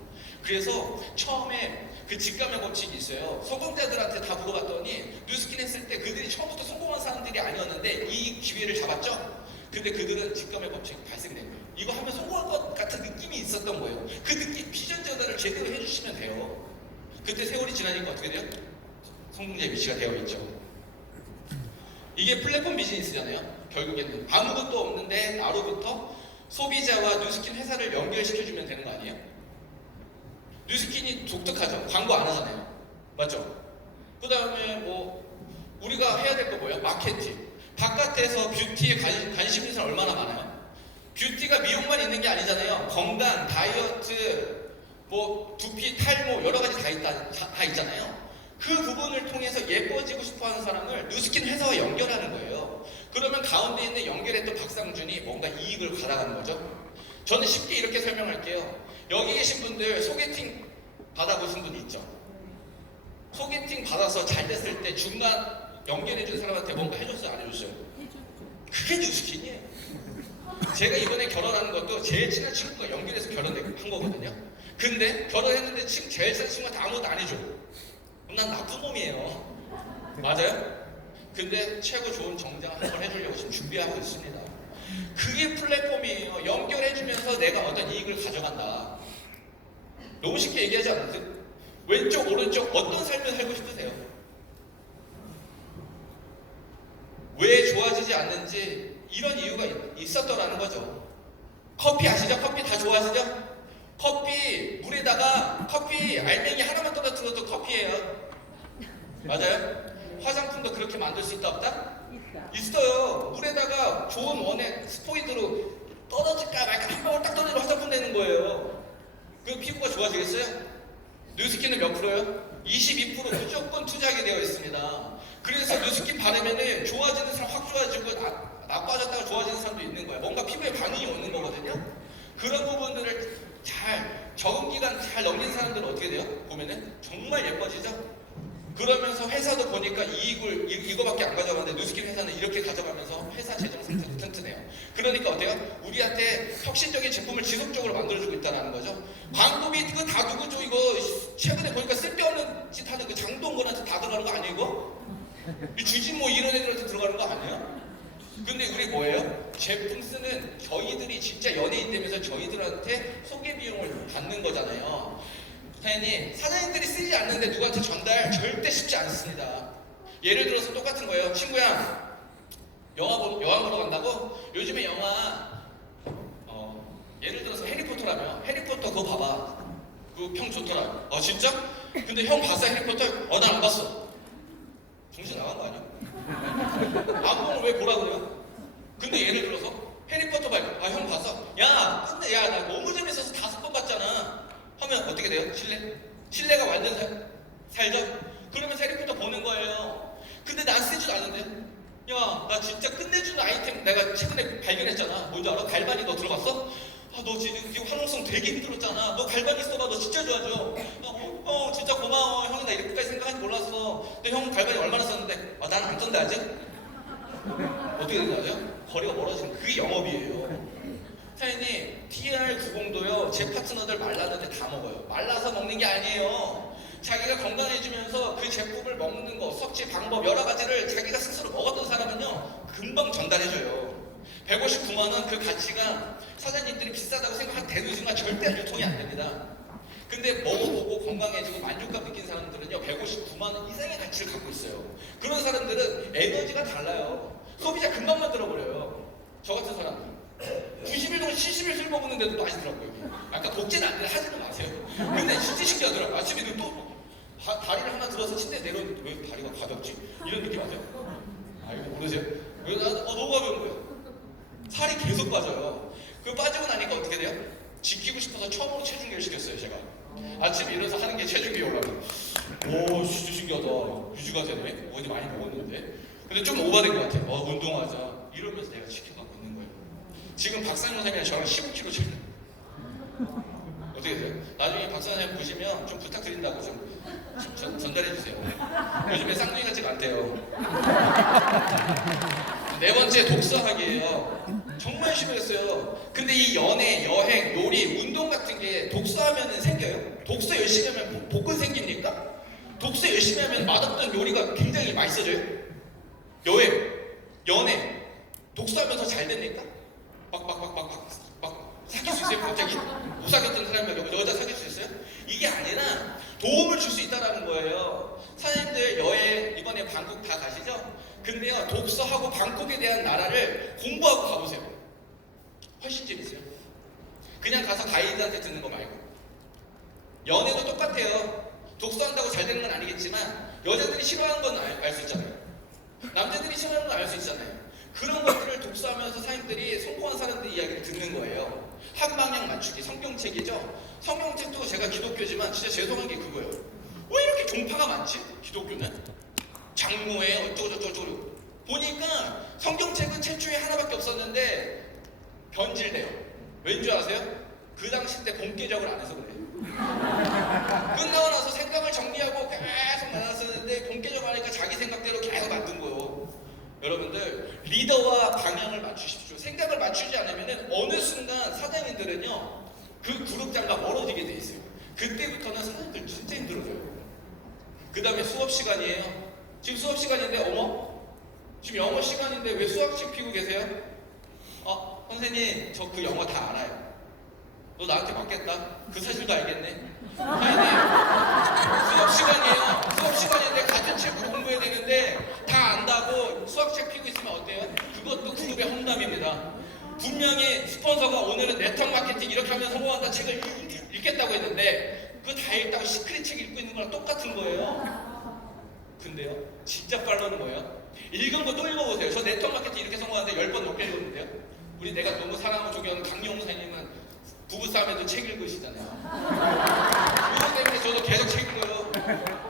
그래서 처음에 그 직감의 법칙이 있어요. 성공자들한테 다 물어봤더니 뉴스킨 했을 때 그들이 처음부터 성공한 사람들이 아니었는데 이 기회를 잡았죠. 근데 그들은 직감의 법칙이 발생된 거예요. 이거 하면 성공할 것 같은 느낌이 있었던 거예요. 그 느낌, 비전 전달을 제대로 해주시면 돼요. 그때 세월이 지나니까 어떻게 돼요? 성공자의 위치가 되어 있죠. 이게 플랫폼 비즈니스잖아요. 결국에는 아무것도 없는데 나로부터 소비자와 뉴스킨 회사를 연결시켜주면 되는 거 아니에요? 뉴스킨이 독특하죠. 광고 안 하잖아요. 맞죠? 그 다음에 뭐 우리가 해야 될 거 뭐예요? 마케팅. 바깥에서 뷰티에 관심 있는 사람 얼마나 많아요? 뷰티가 미용만 있는 게 아니잖아요. 건강, 다이어트, 뭐 두피, 탈모 여러 가지 다 있잖아요. 그 부분을 통해서 예뻐지고 싶어하는 사람을 뉴스킨 회사와 연결하는 거예요. 그러면 가운데 있는 연결했던 박상준이 뭔가 이익을 가져가는 거죠. 저는 쉽게 이렇게 설명할게요. 여기 계신 분들 소개팅 받아보신 분 있죠? 소개팅 받아서 잘 됐을 때 중간 연결해준 사람한테 뭔가 해줬어요? 안 해줬어요? 그게 뉴스킨이에요. 제가 이번에 결혼하는 것도 제일 친한 친구가 연결해서 결혼한 거거든요. 근데 결혼했는데 제일 친한 친구한테 아무것도 안 해줘. 그럼 난 나쁜 놈이에요. 맞아요? 근데 최고 좋은 정장 한 번 해주려고 지금 준비하고 있습니다. 그게 플랫폼이에요. 연결해주면서 내가 어떤 이익을 가져간다. 너무 쉽게 얘기하지 않으세요? 왼쪽 오른쪽 어떤 삶을 살고 싶으세요? 왜 좋아지지 않는지 이런 이유가 있었더라는 거죠. 커피 아시죠? 커피 다 좋아하시죠? 커피 물에다가 커피 알맹이 하나만 떨어뜨려도 커피예요. 맞아요? 화장품도 그렇게 만들 수 있다 없다? 있어요. 물에다가 좋은 원액 스포이드로 떨어질까 말까 한 방울 딱 떨어지면 화장품 되는 거예요. 그 피부가 좋아지겠어요? 뉴스킨은 몇 프로요? 22% 무조건 투자하게 되어 있습니다. 그래서 뉴스킨 바르면은 좋아지는 사람 확 좋아지고 나빠졌다가 좋아지는 사람도 있는 거예요. 뭔가 피부에 반응이 오는 거거든요. 그런 부분들을 잘 적응 기간 잘 넘긴 사람들은 어떻게 돼요? 보면은 정말 예뻐지죠? 그러면서 회사도 보니까 이익을 이거밖에 안 가져가는데 뉴스킨 회사는 이렇게 가져가면서 회사 재정 상태도 튼튼해요. 그러니까 어때요? 우리한테 혁신적인 제품을 지속적으로 만들어주고 있다는 거죠. 광고비 이거 다 누구죠? 이거 최근에 보니까 쓸데없는 짓 하는 그 장동건한테 다 들어가는 거 아니에요? 이거? 이 주진 뭐 이런 애들한테 들어가는 거 아니에요? 근데 우리 뭐예요? 제품 쓰는 저희들이 진짜 연예인 되면서 저희들한테 소개 비용을 받는 거잖아요. 사장님, 사장님들이 쓰지 않는데 누구한테 전달 절대 쉽지 않습니다. 예를 들어서 똑같은 거예요. 친구야, 영화 보러 간다고? 요즘에 영화 예를 들어서 해리포터라며. 해리포터 그거 봐봐. 그 평 좋더라. 아 진짜? 근데 형 봤어 해리포터? 난 안 봤어. 정신 나간 거 아니야? 안 보면 왜 보라 그래요? 근데 예를 들어서 해리포터 봐요. 아 형 봤어? 야 근데 야 나 너무 재밌어서 5번 봤잖아. 하면 어떻게 돼요? 신뢰가 완전 살죠? 그러면 해리포터 보는 거예요. 근데 난 쓰지도 않는데? 야, 나 진짜 끝내주는 아이템 내가 최근에 발견했잖아. 뭔지 알아? 갈바니 너 들어봤어? 아, 너 지금 활용성 되게 힘들었잖아. 너 갈바니 써봐. 너 진짜 좋아져. 진짜 고마워. 형이 나 이렇게까지 생각하지 몰랐어. 근데 형 갈바니 얼마나 썼는데? 아, 난 안 썼는데 아직? 어떻게 되는 거죠? 거리가 멀어지는 그게 영업이에요. 사장님, TR90도요, 제 파트너들 말랐는데 다 먹어요. 말라서 먹는 게 아니에요. 자기가 건강해지면서 그 제품을 먹는 거, 섭취 방법, 여러 가지를 자기가 스스로 먹었던 사람은요, 금방 전달해줘요. 159만원 그 가치가 사장님들이 비싸다고 생각한 대도시가 절대 유통이 안 됩니다. 근데 먹어보고 건강해지고 만족감 느낀 사람들은요, 159만원 이상의 가치를 갖고 있어요. 그런 사람들은 에너지가 달라요. 소비자 금방 만들어버려요. 저 같은 사람들. 90일 동안 70일 술 먹었는데도 맛있더라고요. 약간 독재는 안 돼. 하지는 마세요. 근데 진짜 신기하더라고요. 아침에 또 다리를 하나 들어서 침대에 내려오는데 왜 다리가 가볍지? 이런 느낌 아세요? 이거 모르세요? 너무 가벼운 거예요. 살이 계속 빠져요. 그 빠지고 나니까 어떻게 돼요? 지키고 싶어서 처음으로 체중계를 시켰어요, 제가. 아침에 일어나서 하는 게 체중계 올라가요. 오, 진짜 신기하다. 유지가 되네. 어제 많이 먹었는데. 근데 좀 오버된 것 같아요. 운동하자. 이러면서 내가 지켜가고 있는 거예요. 지금 박상현 선생님이랑 저랑 15kg 차이. 어떻게 돼요? 나중에 박상현 선생님 보시면 좀 부탁드린다고 좀 전달해 주세요. 요즘에 쌍둥이 같지가 않대요. 네 번째, 독서하기예요. 정말 싫어했어요. 근데 이 연애, 여행, 요리, 운동 같은 게 독서하면 생겨요? 독서 열심히 하면 복근 생깁니까? 독서 열심히 하면 맛없던 요리가 굉장히 맛있어져요? 여행, 연애, 독서하면서 잘 됩니까? 막 사귈 수 있어요? 갑자기? 못 사귀었던 사람이 여자 사귈 수 있어요? 이게 아니라 도움을 줄 수 있다는 거예요. 사장님들 여행 이번에 방콕 다 가시죠? 근데요, 독서하고 방콕에 대한 나라를 공부하고 가보세요. 훨씬 재밌어요. 그냥 가서 가이드한테 듣는 거 말고. 연애도 똑같아요. 독서한다고 잘 되는 건 아니겠지만 여자들이 싫어하는 건 알 수 있잖아요. 남자들이 싫어하는 건 알 수 있잖아요. 그런 것들을 독서하면서 사람들이 성공한 사람들의 이야기를 듣는 거예요. 한방향 맞추기, 성경책이죠. 성경책도 제가 기독교지만 진짜 죄송한 게 그거예요. 왜 이렇게 종파가 많지? 기독교는? 장모에 어쩌고저쩌고 보니까 성경책은 최초에 하나밖에 없었는데 변질돼요. 왠지 아세요? 그 당시 때 공개적으로 안 해서 그래요. 끝나고 나서 생각을 정리하고 계속 나눴었는데 본격적으로 하니까 자기 생각대로 계속 만든 거예요. 여러분들 리더와 방향을 맞추십시오. 생각을 맞추지 않으면 어느 순간 사장님들은요 그 그룹장과 멀어지게 돼 있어요. 그때부터는 사장님들 진짜 힘들어져요. 그 다음에 수업 시간이에요. 지금 수업 시간인데 어머 지금 영어 시간인데 왜 수학책 피고 계세요? 선생님 저 그 영어 다 알아요. 너 나한테 맞겠다. 그 사실도 알겠네. 선생님 수업 시간이에요. 수업 시간인데 같은 책으로 공부해야 되는데 다 안다고 수학책 피고 있으면 어때요? 그것도 그룹의 험담입니다. 분명히 스폰서가 오늘은 네트워크 마케팅 이렇게 하면 성공한다 책을 읽겠다고 했는데 그거 다 읽다고 시크릿 책 읽고 있는 거랑 똑같은 거예요. 근데요 진짜 팔로우는 뭐예요? 읽은 거 또 읽어보세요. 저 네트워크 마케팅 이렇게 성공하는데 10번 넘게 읽었는데요. 우리 내가 너무 사랑하고 존경하는 강용우 선생님은 부부싸움에도 책 읽으시잖아요. 그것 때문에 저도 계속 책 읽어요.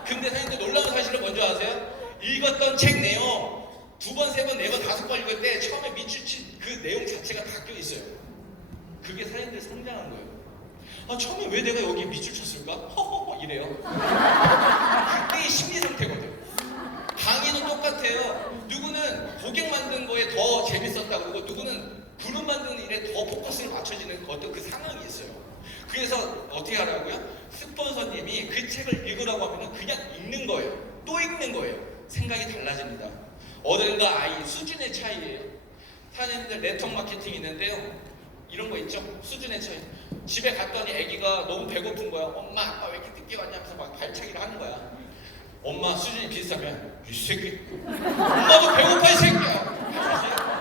근데 선생님들 놀라운 사실을 먼저 아세요? 읽었던 책 내용 2번, 3번, 4번, 5번 읽을 때 처음에 밑줄친 그 내용 자체가 바뀌어 있어요. 그게 사람들 성장한 거예요. 처음에 왜 내가 여기 밑줄 쳤을까? 허허허 이래요. 그게 심리 상태거든. 강의는 똑같아요. 누구는 고객 만든 거에 더 재밌었다고 그러고 누구는 그룹 만드는 일에 더 포커스를 맞춰지는 어떤 그 상황이 있어요. 그래서 어떻게 하라고요? 스폰서님이 그 책을 읽으라고 하면 그냥 읽는 거예요. 또 읽는 거예요. 생각이 달라집니다. 어른과 아이 수준의 차이예요. 사장님들 네트워크 마케팅이 있는데요. 이런 거 있죠? 수준의 차이. 집에 갔더니 아기가 너무 배고픈 거야. 엄마 아빠 왜 이렇게 늦게 왔냐면서 막 발차기를 하는 거야. 엄마 수준이 비슷하면 이 새끼 엄마도 배고파 이 새끼야. 아시죠?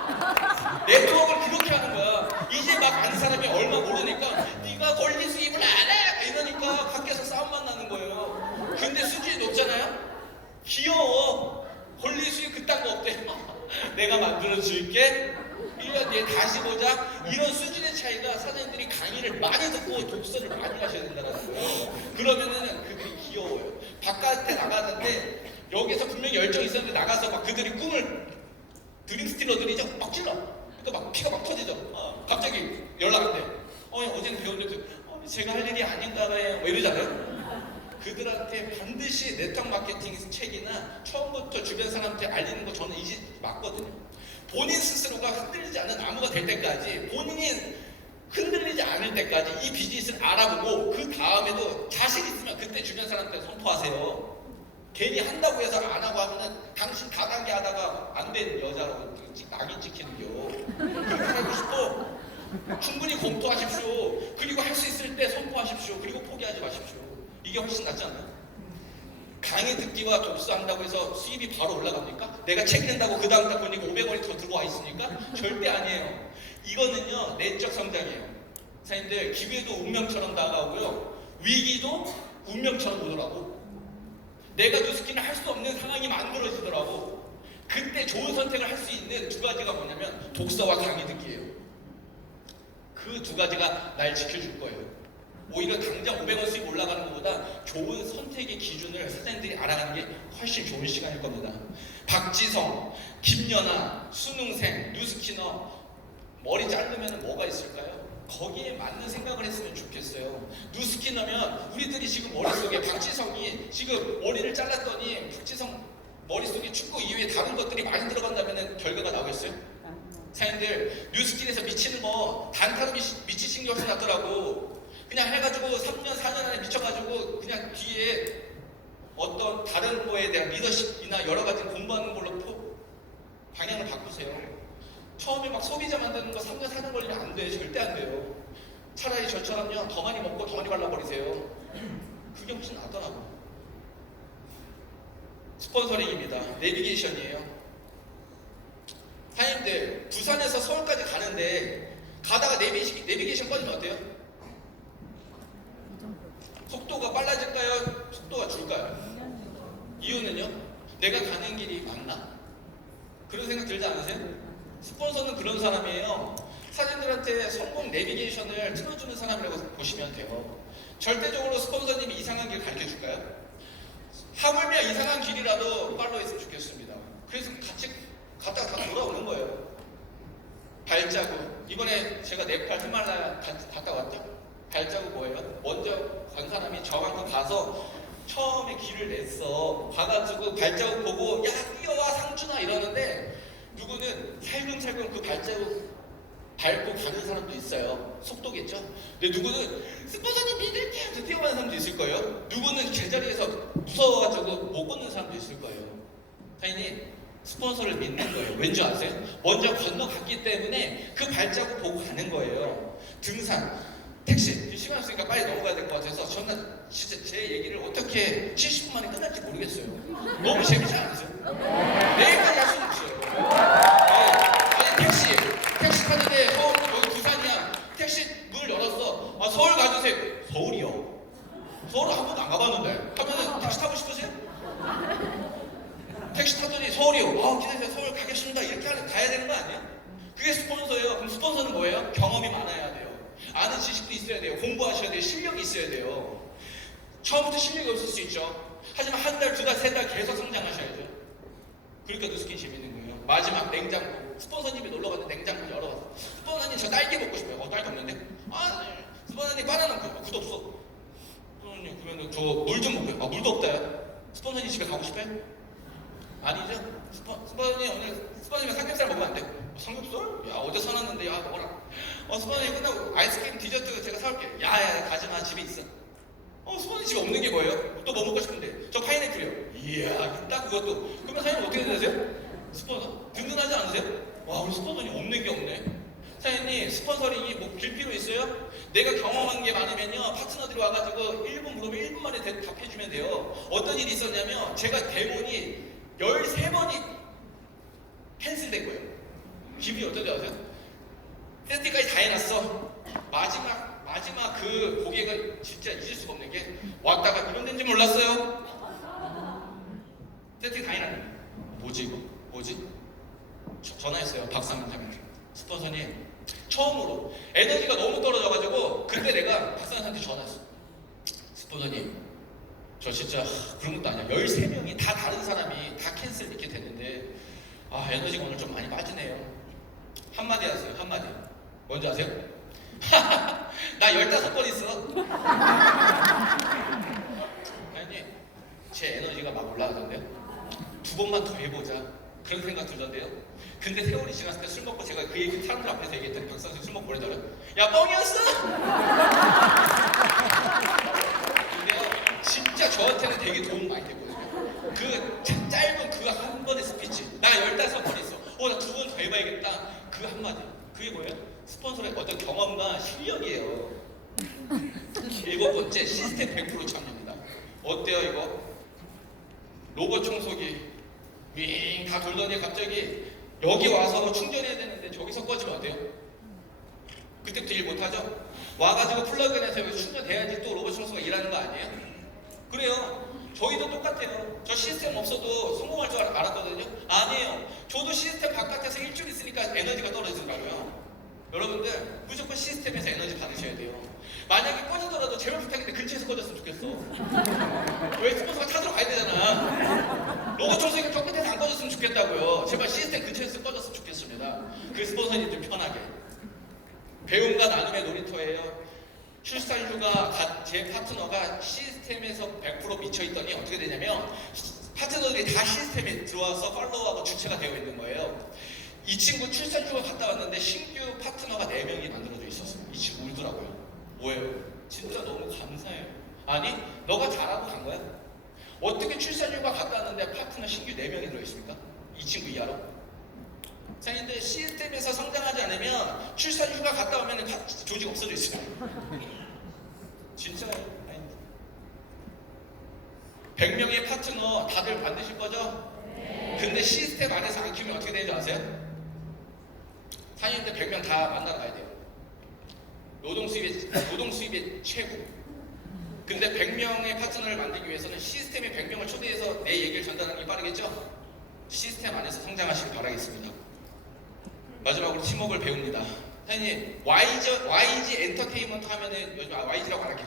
네트워크를 그렇게 하는 거야. 이제 막 아는 사람이 얼마 모르니까 네가 권리 수입을 안 해! 이러니까 밖에서 싸움만 나는 거예요. 근데 수준이 높잖아요? 귀여워. 권리 수입 그딴 거 없대. 내가 만들어줄게. 1년 뒤에 다시 보자. 이런 수준의 차이가 사장님들이 강의를 많이 듣고 독서를 많이 하셔야 된다는 거예요. 그러면은 그들이 귀여워요. 바깥에 나가는데 여기서 분명히 열정이 있었는데 나가서 막 그들이 꿈을 드림 스틸러들이죠. 막 찔러. 그러니까 막 피가 막 터지죠. 갑자기 연락 안 돼. 어제는 배웠는데 제가 할 일이 아닌가 봐요. 뭐 이러잖아요. 그들한테 반드시 네트워크 마케팅 책이나 처음부터 주변 사람한테 알리는 거 저는 이제 맞거든요. 본인 스스로가 흔들리지 않는 나무가 될 때까지 본인이 흔들리지 않을 때까지 이 비즈니스를 알아보고 그 다음에도 자신 있으면 그때 주변 사람한테 선포하세요. 괜히 한다고 해서 안 하고 하면은 당신 다단계 하다가 안 된 여자라고 낙인 찍히는겨. 그렇게 살고 싶어. 충분히 검토하십시오. 그리고 할 수 있을 때 선포하십시오. 그리고 포기하지 마십시오. 이게 훨씬 낫지 않나요? 강의 듣기와 독서한다고 해서 수입이 바로 올라갑니까? 내가 책 낸다고 그 다음 달 보니까 500원이 더 들어와 있으니까? 절대 아니에요. 이거는요 내적 성장이에요. 사장님들 기회도 운명처럼 다가오고요 위기도 운명처럼 오더라고. 내가 뉴스키는 할 수 없는 상황이 만들어지더라고. 그때 좋은 선택을 할 수 있는 두 가지가 뭐냐면 독서와 강의 듣기예요. 그 두 가지가 날 지켜줄 거예요. 오히려 당장 500원 수입 올라가는 것보다 좋은 선택의 기준을 사장님들이 알아가는 게 훨씬 좋은 시간일 겁니다. 박지성, 김연아, 수능생, 뉴스키너 머리 자르면 뭐가 있을까요? 거기에 맞는 생각을 했으면 좋겠어요. 뉴스키너면 우리들이 지금 머릿속에 박지성이 지금 머리를 잘랐더니 박지성 머릿속에 축구 이외에 다른 것들이 많이 들어간다면 결과가 나오겠어요? 사장님들 뉴스킨에서 미치는 거 단타로 미치신 게 훨씬 낫더라고. 그냥 해가지고 3년 4년 안에 미쳐가지고 그냥 뒤에 어떤 다른 거에 대한 리더십이나 여러 가지 공부하는 걸로 방향을 바꾸세요. 처음에 막 소비자 만드는 거 3년 4년 걸리면 안 돼요. 절대 안 돼요. 차라리 저처럼요 더 많이 먹고 더 많이 발라버리세요. 그게 훨씬 낫더라고. 스폰서링입니다. 내비게이션이에요. 사장님들 부산에서 서울까지 가는데 가다가 내비게이션 꺼지면 어때요? 속도가 빨라질까요? 속도가 줄까요? 이유는요? 내가 가는 길이 맞나? 그런 생각 들지 않으세요? 스폰서는 그런 사람이에요. 사진들한테 성공 내비게이션을 틀어주는 사람이라고 보시면 돼요. 절대적으로 스폰서님이 이상한 길 가르쳐 줄까요? 하물며 이상한 길이라도 팔로우 했으면 좋겠습니다. 그래서 같이 갔다 돌아오는 거예요. 발자국. 이번에 제가 네팔 히말라야 갔다 왔죠? 발자국 뭐예요? 먼저 간 사람이 저만큼 가서 처음에 길을 냈어. 가가지고 발자국 보고 야 뛰어와 상준아 이러는데 누구는 살금살금 그 발자국 밟고 가는 사람도 있어요. 속도겠죠? 근데 누구는 스폰서님 믿을게요 하면서 뛰어가는 사람도 있을 거예요. 누구는 제자리에서 무서워가지고 못 걷는 사람도 있을 거예요. 사인이 스폰서를 믿는 거예요. 왠지 아세요? 먼저 건너갔기 때문에 그 발자국 보고 가는 거예요. 등산, 택시. 시간 없으니까 빨리 넘어가야 될 것 같아서 저는 진짜 제 얘기를 어떻게 70분 만에 끝날지 모르겠어요. 너무 재밌지 않으세요? 내일까지 할 수는 없어요. 아니 택시 탔는데 서울 여기 부산이야. 택시 문을 열었어. 아 서울 가주세요. 서울이요? 서울 한 번도 안 가봤는데 하면은 택시 타고 싶으세요? 택시 탔더니 서울이요. 아 기다리세요. 서울 가겠습니다. 이렇게 가야 되는 거 아니에요? 그게 스폰서예요. 그럼 스폰서는 뭐예요? 경험이 많아야 돼요. 아는 지식도 있어야 돼요. 공부하셔야 돼요. 실력이 있어야 돼요. 처음부터 실력이 없을 수 있죠. 하지만 한 달, 두 달, 세 달 계속 성장하셔야죠. 그러니까 뉴스킨십 있는 거예요. 마지막 냉장고. 스폰서님이 놀러 갔는데 냉장고 열어봤어. 스폰서님 저 딸기 먹고 싶어요. 딸기 없는데? 아, 네. 스폰서님 바나나 먹고 굿 없어. 스폰서님 그러면 저 물 좀 먹고요. 아, 물도 없다요. 스폰서님 집에 가고 싶어요? 아니죠. 스폰서님 오늘 스폰서님 삼겹살 먹으면 안 돼요. 삼겹살? 야 어제 사놨는데 야 먹어라. 스폰서님 끝나고 아이스크림 디저트 제가 사올게. 야야 가지마 집에 있어. 스폰서님 집에 없는 게 뭐예요? 또 뭐 먹고 싶은데? 저 파인애플이요. 이야 딱 그것도. 그러면 사장님 어떻게 되세요? 스폰서 든든하지 않으세요? 와 우리 스폰서님 없는 게 없네. 사장님 스폰서링이 뭐 길필요 있어요? 내가 경험한 게 많으면요 파트너들이 와가지고 1분 물으면 1분 만에 답해주면 돼요. 어떤 일이 있었냐면 제가 대본이 13번이 캔슬된 거예요. 기분이 어떤지 아세요? 세팅까지 다 해놨어. 마지막 그 고객은 진짜 잊을 수가 없는 게 왔다가 이런 데인지 몰랐어요. 세팅 다 해놨네. 뭐지 이거? 뭐지? 전화했어요. 박상현한테. 스폰서님 처음으로 에너지가 너무 떨어져가지고 그때 내가 박상현한테 전화했어. 스폰서님 저 진짜 그런 것도 아니야. 13명이 다 다른 사람이 다 캔슬 이렇게 됐는데 에너지가 오늘 좀 많이 빠지네요. 한마디 하세요. 한마디. 뭔지 아세요? 나 15번 있어. 아니 제 에너지가 막 올라가던데요. 2번만 더 해보자. 그런 생각 들던데요. 근데 세월이 지났을 때 술 먹고 제가 그 얘기 사람들 앞에서 얘기했더니 박상수 술 먹고 그러더라고요. 야 뻥이었어? 근데요 진짜 저한테는 되게 도움 많이 됐거든요. 그 짧은 그 한 번의 스피치. 나 15번 있어. 나 2번 더 해봐야겠다. 그 한마디. 그게 뭐예요? 스폰서의 어떤 경험과 실력이에요. 7번째 시스템 100% 참여입니다. 어때요 이거? 로봇 청소기 윙 다 돌더니 갑자기 여기 와서 충전해야 되는데 저기서 꺼지면 어때요? 그때부터 일 못하죠? 와가지고 플러그인해서 여기 충전돼야지 또 로봇 청소가 일하는 거 아니에요? 그래요. 저희도 똑같아요. 저 시스템 없어도 성공할 줄 알았거든요. 아니에요. 저도 시스템 바깥에서 일주일 있으니까 에너지가 떨어지더라고요. 여러분들 무조건 시스템에서 에너지 받으셔야 돼요. 만약에 꺼지더라도 제발 부탁인데 근처에서 꺼졌으면 좋겠어. 왜 스폰서가 찾으러 가야 되잖아. 로봇 청소기가 저 끝에서 안 꺼졌으면 좋겠다고요. 제발 시스템 근처에서 꺼졌으면 좋겠습니다. 그 스폰서님 좀 편하게. 배움과 나눔의 놀이터예요. 출산휴가 제 파트너가 시스템에서 100% 미쳐있더니 어떻게 되냐면 파트너들이 다 시스템에 들어와서 팔로우하고 주체가 되어 있는 거예요. 이 친구 출산휴가 갔다 왔는데 신규 파트너가 4명이 만들어져 있었어요. 이 친구 울더라고요. 뭐예요? 진짜 너무 감사해요. 아니 너가 잘하고 간 거야? 어떻게 출산휴가 갔다 왔는데 파트너 신규 4명이 들어있습니까? 이 친구 이하로? 근데 시스템에서 성장하지 않으면 출산휴가 갔다 오면 조직 없어져 있어요. 진짜요? 100명의 파트너 다들 만드실 거죠? 근데 시스템 안에서 안 키우면 어떻게 되는지 아세요? 사장님들 100명 다 만나러 가야 돼요. 노동 수입이 최고. 근데 100명의 파트너를 만들기 위해서는 시스템에 100명을 초대해서 내 얘기를 전달하는 게 빠르겠죠? 시스템 안에서 성장하시길 바라겠습니다. 마지막으로 팀워크를 배웁니다. 사장님, YG 엔터테인먼트 하면은 요즘 YG라고 안 할게.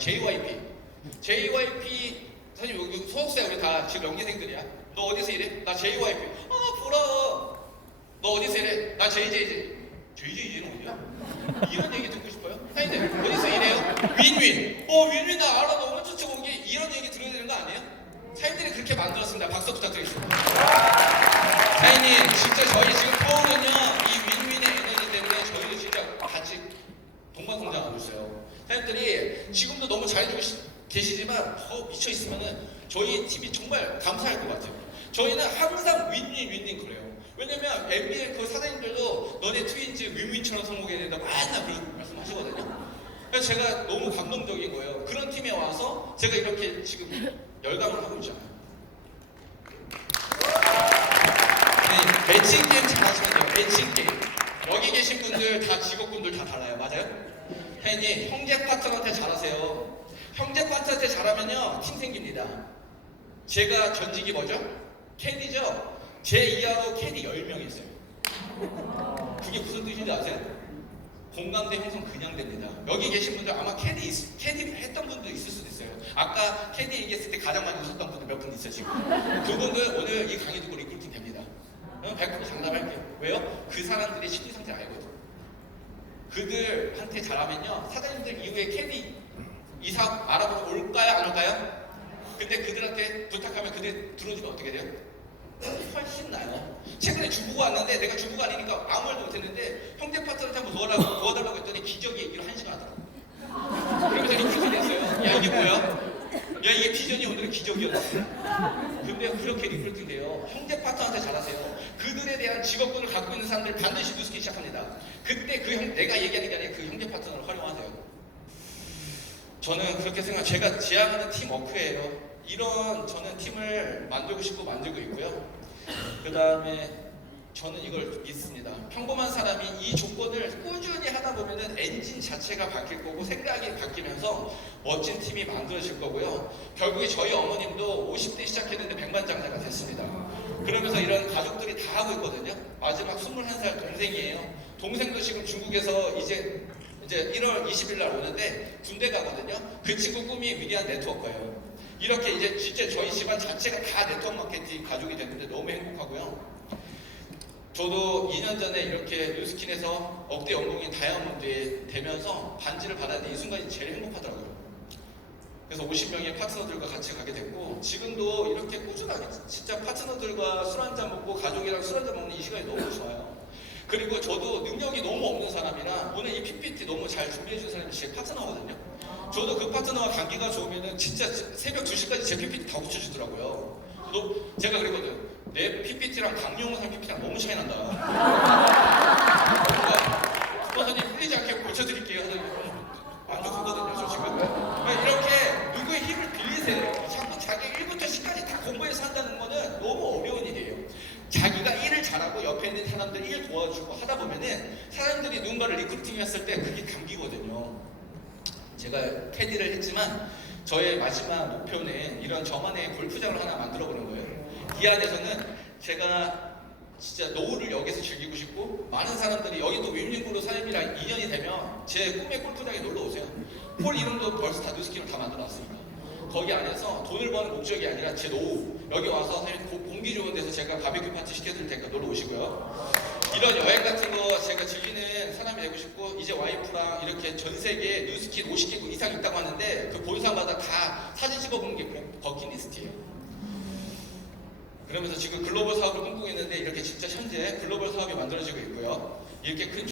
JYP 사장님 여기 소속사야. 우리 다 지금 연기생들이야. 너 어디서 일해? 나 JYP. 부러워. 너 어디서 일해? 나 JJJ. JJJ는 어디야? 이런 얘기 듣고 싶어요? 사장님들 어디서 일해요? 윈윈. 윈윈 나 알아. 너무 좋죠 거기. 이런 얘기 들어야 되는 거 아니에요? 사장님들이 그렇게 만들었습니다. 박수 부탁드리겠습니다. 사장님 진짜 저희 지금 서울은요 이 윈윈의 에너지 때문에 저희도 진짜 같이 동방성장하고 있어요. 사장님들이 지금도 너무 잘해주고 계시지만 더 미쳐 있으면은 저희 팀이 정말 감사할 것 같아요. 저희는 항상 윈윈 그래요. 왜냐면 NBA 그 사장님들도 너네 트윈즈 윈윈처럼 성공해야 된다고 맨날 그런 말씀하시거든요. 그래서 제가 너무 감동적인 거예요. 그런 팀에 와서 제가 이렇게 지금 열감을 하고 있잖아요. 네, 매칭 게임 잘하시면 돼요. 매칭 게임. 여기 계신 분들 다 직업군들 다 달라요. 맞아요? 혜인이 형제 파트너한테 잘하세요. 형제 파트너한테 잘하면요 팀 생깁니다. 제가 전직이 뭐죠? 캐디죠? 제 이하로 캐디 10명 있어요. 그게 무슨 뜻인지 아세요? 공감대 형성 그냥 됩니다. 여기 계신 분들 아마 캐디 했던 분도 있을 수도 있어요. 아까 캐디 얘기했을 때 가장 많이 웃었던 분들 몇 분 있어요 지금. 그분들 오늘 이 강의 듣고 리크루팅 됩니다. 100% 장담할게요. 왜요? 그 사람들의 심리 상태를 알거든요. 그들한테 잘하면요 사장님들 이후에 캐디 이사 알아보러 올까요? 안 올까요? 근데 그들한테 부탁하면 그들 들어주면 어떻게 돼요? 훨씬 나요. 최근에 주부가 왔는데 내가 주부가 아니니까 아무 말도 못했는데 형제 파트너한테 한번 도와달라고 했더니 기적 얘기를 1시간 하더라고. 그러면서 리크루팅 됐어요. 야 이게 뭐야? 야 이게 비전이 오늘은 기적이었어. 근데 그렇게 리크루팅 돼요. 형제 파트너한테 잘하세요. 그들에 대한 직업군을 갖고 있는 사람들 반드시 누스키 시작합니다. 그때 내가 얘기하는 게 아니라 그 형제 파트너를 활용하세요. 저는 그렇게 생각해요. 제가 지향하는 팀워크예요. 이런 저는 팀을 만들고 싶고 만들고 있고요. 그 다음에 저는 이걸 믿습니다. 평범한 사람이 이 조건을 꾸준히 하다 보면은 엔진 자체가 바뀔 거고 생각이 바뀌면서 멋진 팀이 만들어질 거고요. 결국에 저희 어머님도 50대 시작했는데 백만장자가 됐습니다. 그러면서 이런 가족들이 다 하고 있거든요. 마지막 21살 동생이에요. 동생도 지금 중국에서 이제 1월 20일 날 오는데 군대 가거든요. 그 친구 꿈이 위대한 네트워커예요. 이렇게 이제 진짜 저희 집안 자체가 다 네트워크 마케팅 가족이 됐는데 너무 행복하고요. 저도 2년 전에 이렇게 뉴스킨에서 억대 연봉인 다이아몬드에 되면서 반지를 받았는데 이 순간이 제일 행복하더라고요. 그래서 50명의 파트너들과 같이 가게 됐고 지금도 이렇게 꾸준하게 진짜 파트너들과 술 한잔 먹고 가족이랑 술 한잔 먹는 이 시간이 너무 좋아요. 그리고 저도 능력이 너무 없는 사람이라 오늘 이 PPT 너무 잘 준비해준 사람이 제 파트너거든요. 저도 그 파트너와 관계가 좋으면은 진짜 새벽 2시까지 제 PPT 다 고쳐주더라고요. 제가 그랬거든. 내 PPT랑 강용호상 PPT랑 너무 차이 난다. 스폰서님 풀리지 않게 고쳐드릴게요. 만족하거든요, 저 지금. 이렇게 누구의 힘을 빌리세요. 자꾸 자기 1부터 10까지 다 공부해서 한다는 거는 너무 어려운 일이에요. 자기가 일을 잘하고 옆에 있는 사람들 일 도와주고 하다 보면은 사람들이 누군가를 리크루팅 했을 때 그게 감기거든요. 제가 캐디를 했지만 저의 마지막 목표는 이런 저만의 골프장을 하나 만들어 보는 거예요. 이 안에서는 제가 진짜 노후를 여기서 즐기고 싶고 많은 사람들이 여기 또 윈윈그룹 사장님이랑 2년이 되면 제 꿈의 골프장에 놀러 오세요. 홀 이름도 벌써 다 뉴스킨으로 다 만들어 놨습니다. 거기 안에서 돈을 버는 목적이 아니라 제 노후 여기 와서 선생님 공기 좋은 데서 제가 바비큐 파티 시켜드릴 테니까 놀러 오시고요. 이런 여행 같은 거 제가 즐기는 사람이 되고 싶고 이제 와이프랑 이렇게 전 세계 뉴스킨 50개국 이상 있다고 하는데 그 본사마다 다 사진 찍어보는 게 버킷리스트예요. 그러면서 지금 글로벌 사업을 꿈꾸고 있는데 이렇게 진짜 현재 글로벌 사업이 만들어지고 있고요. 이렇게 큰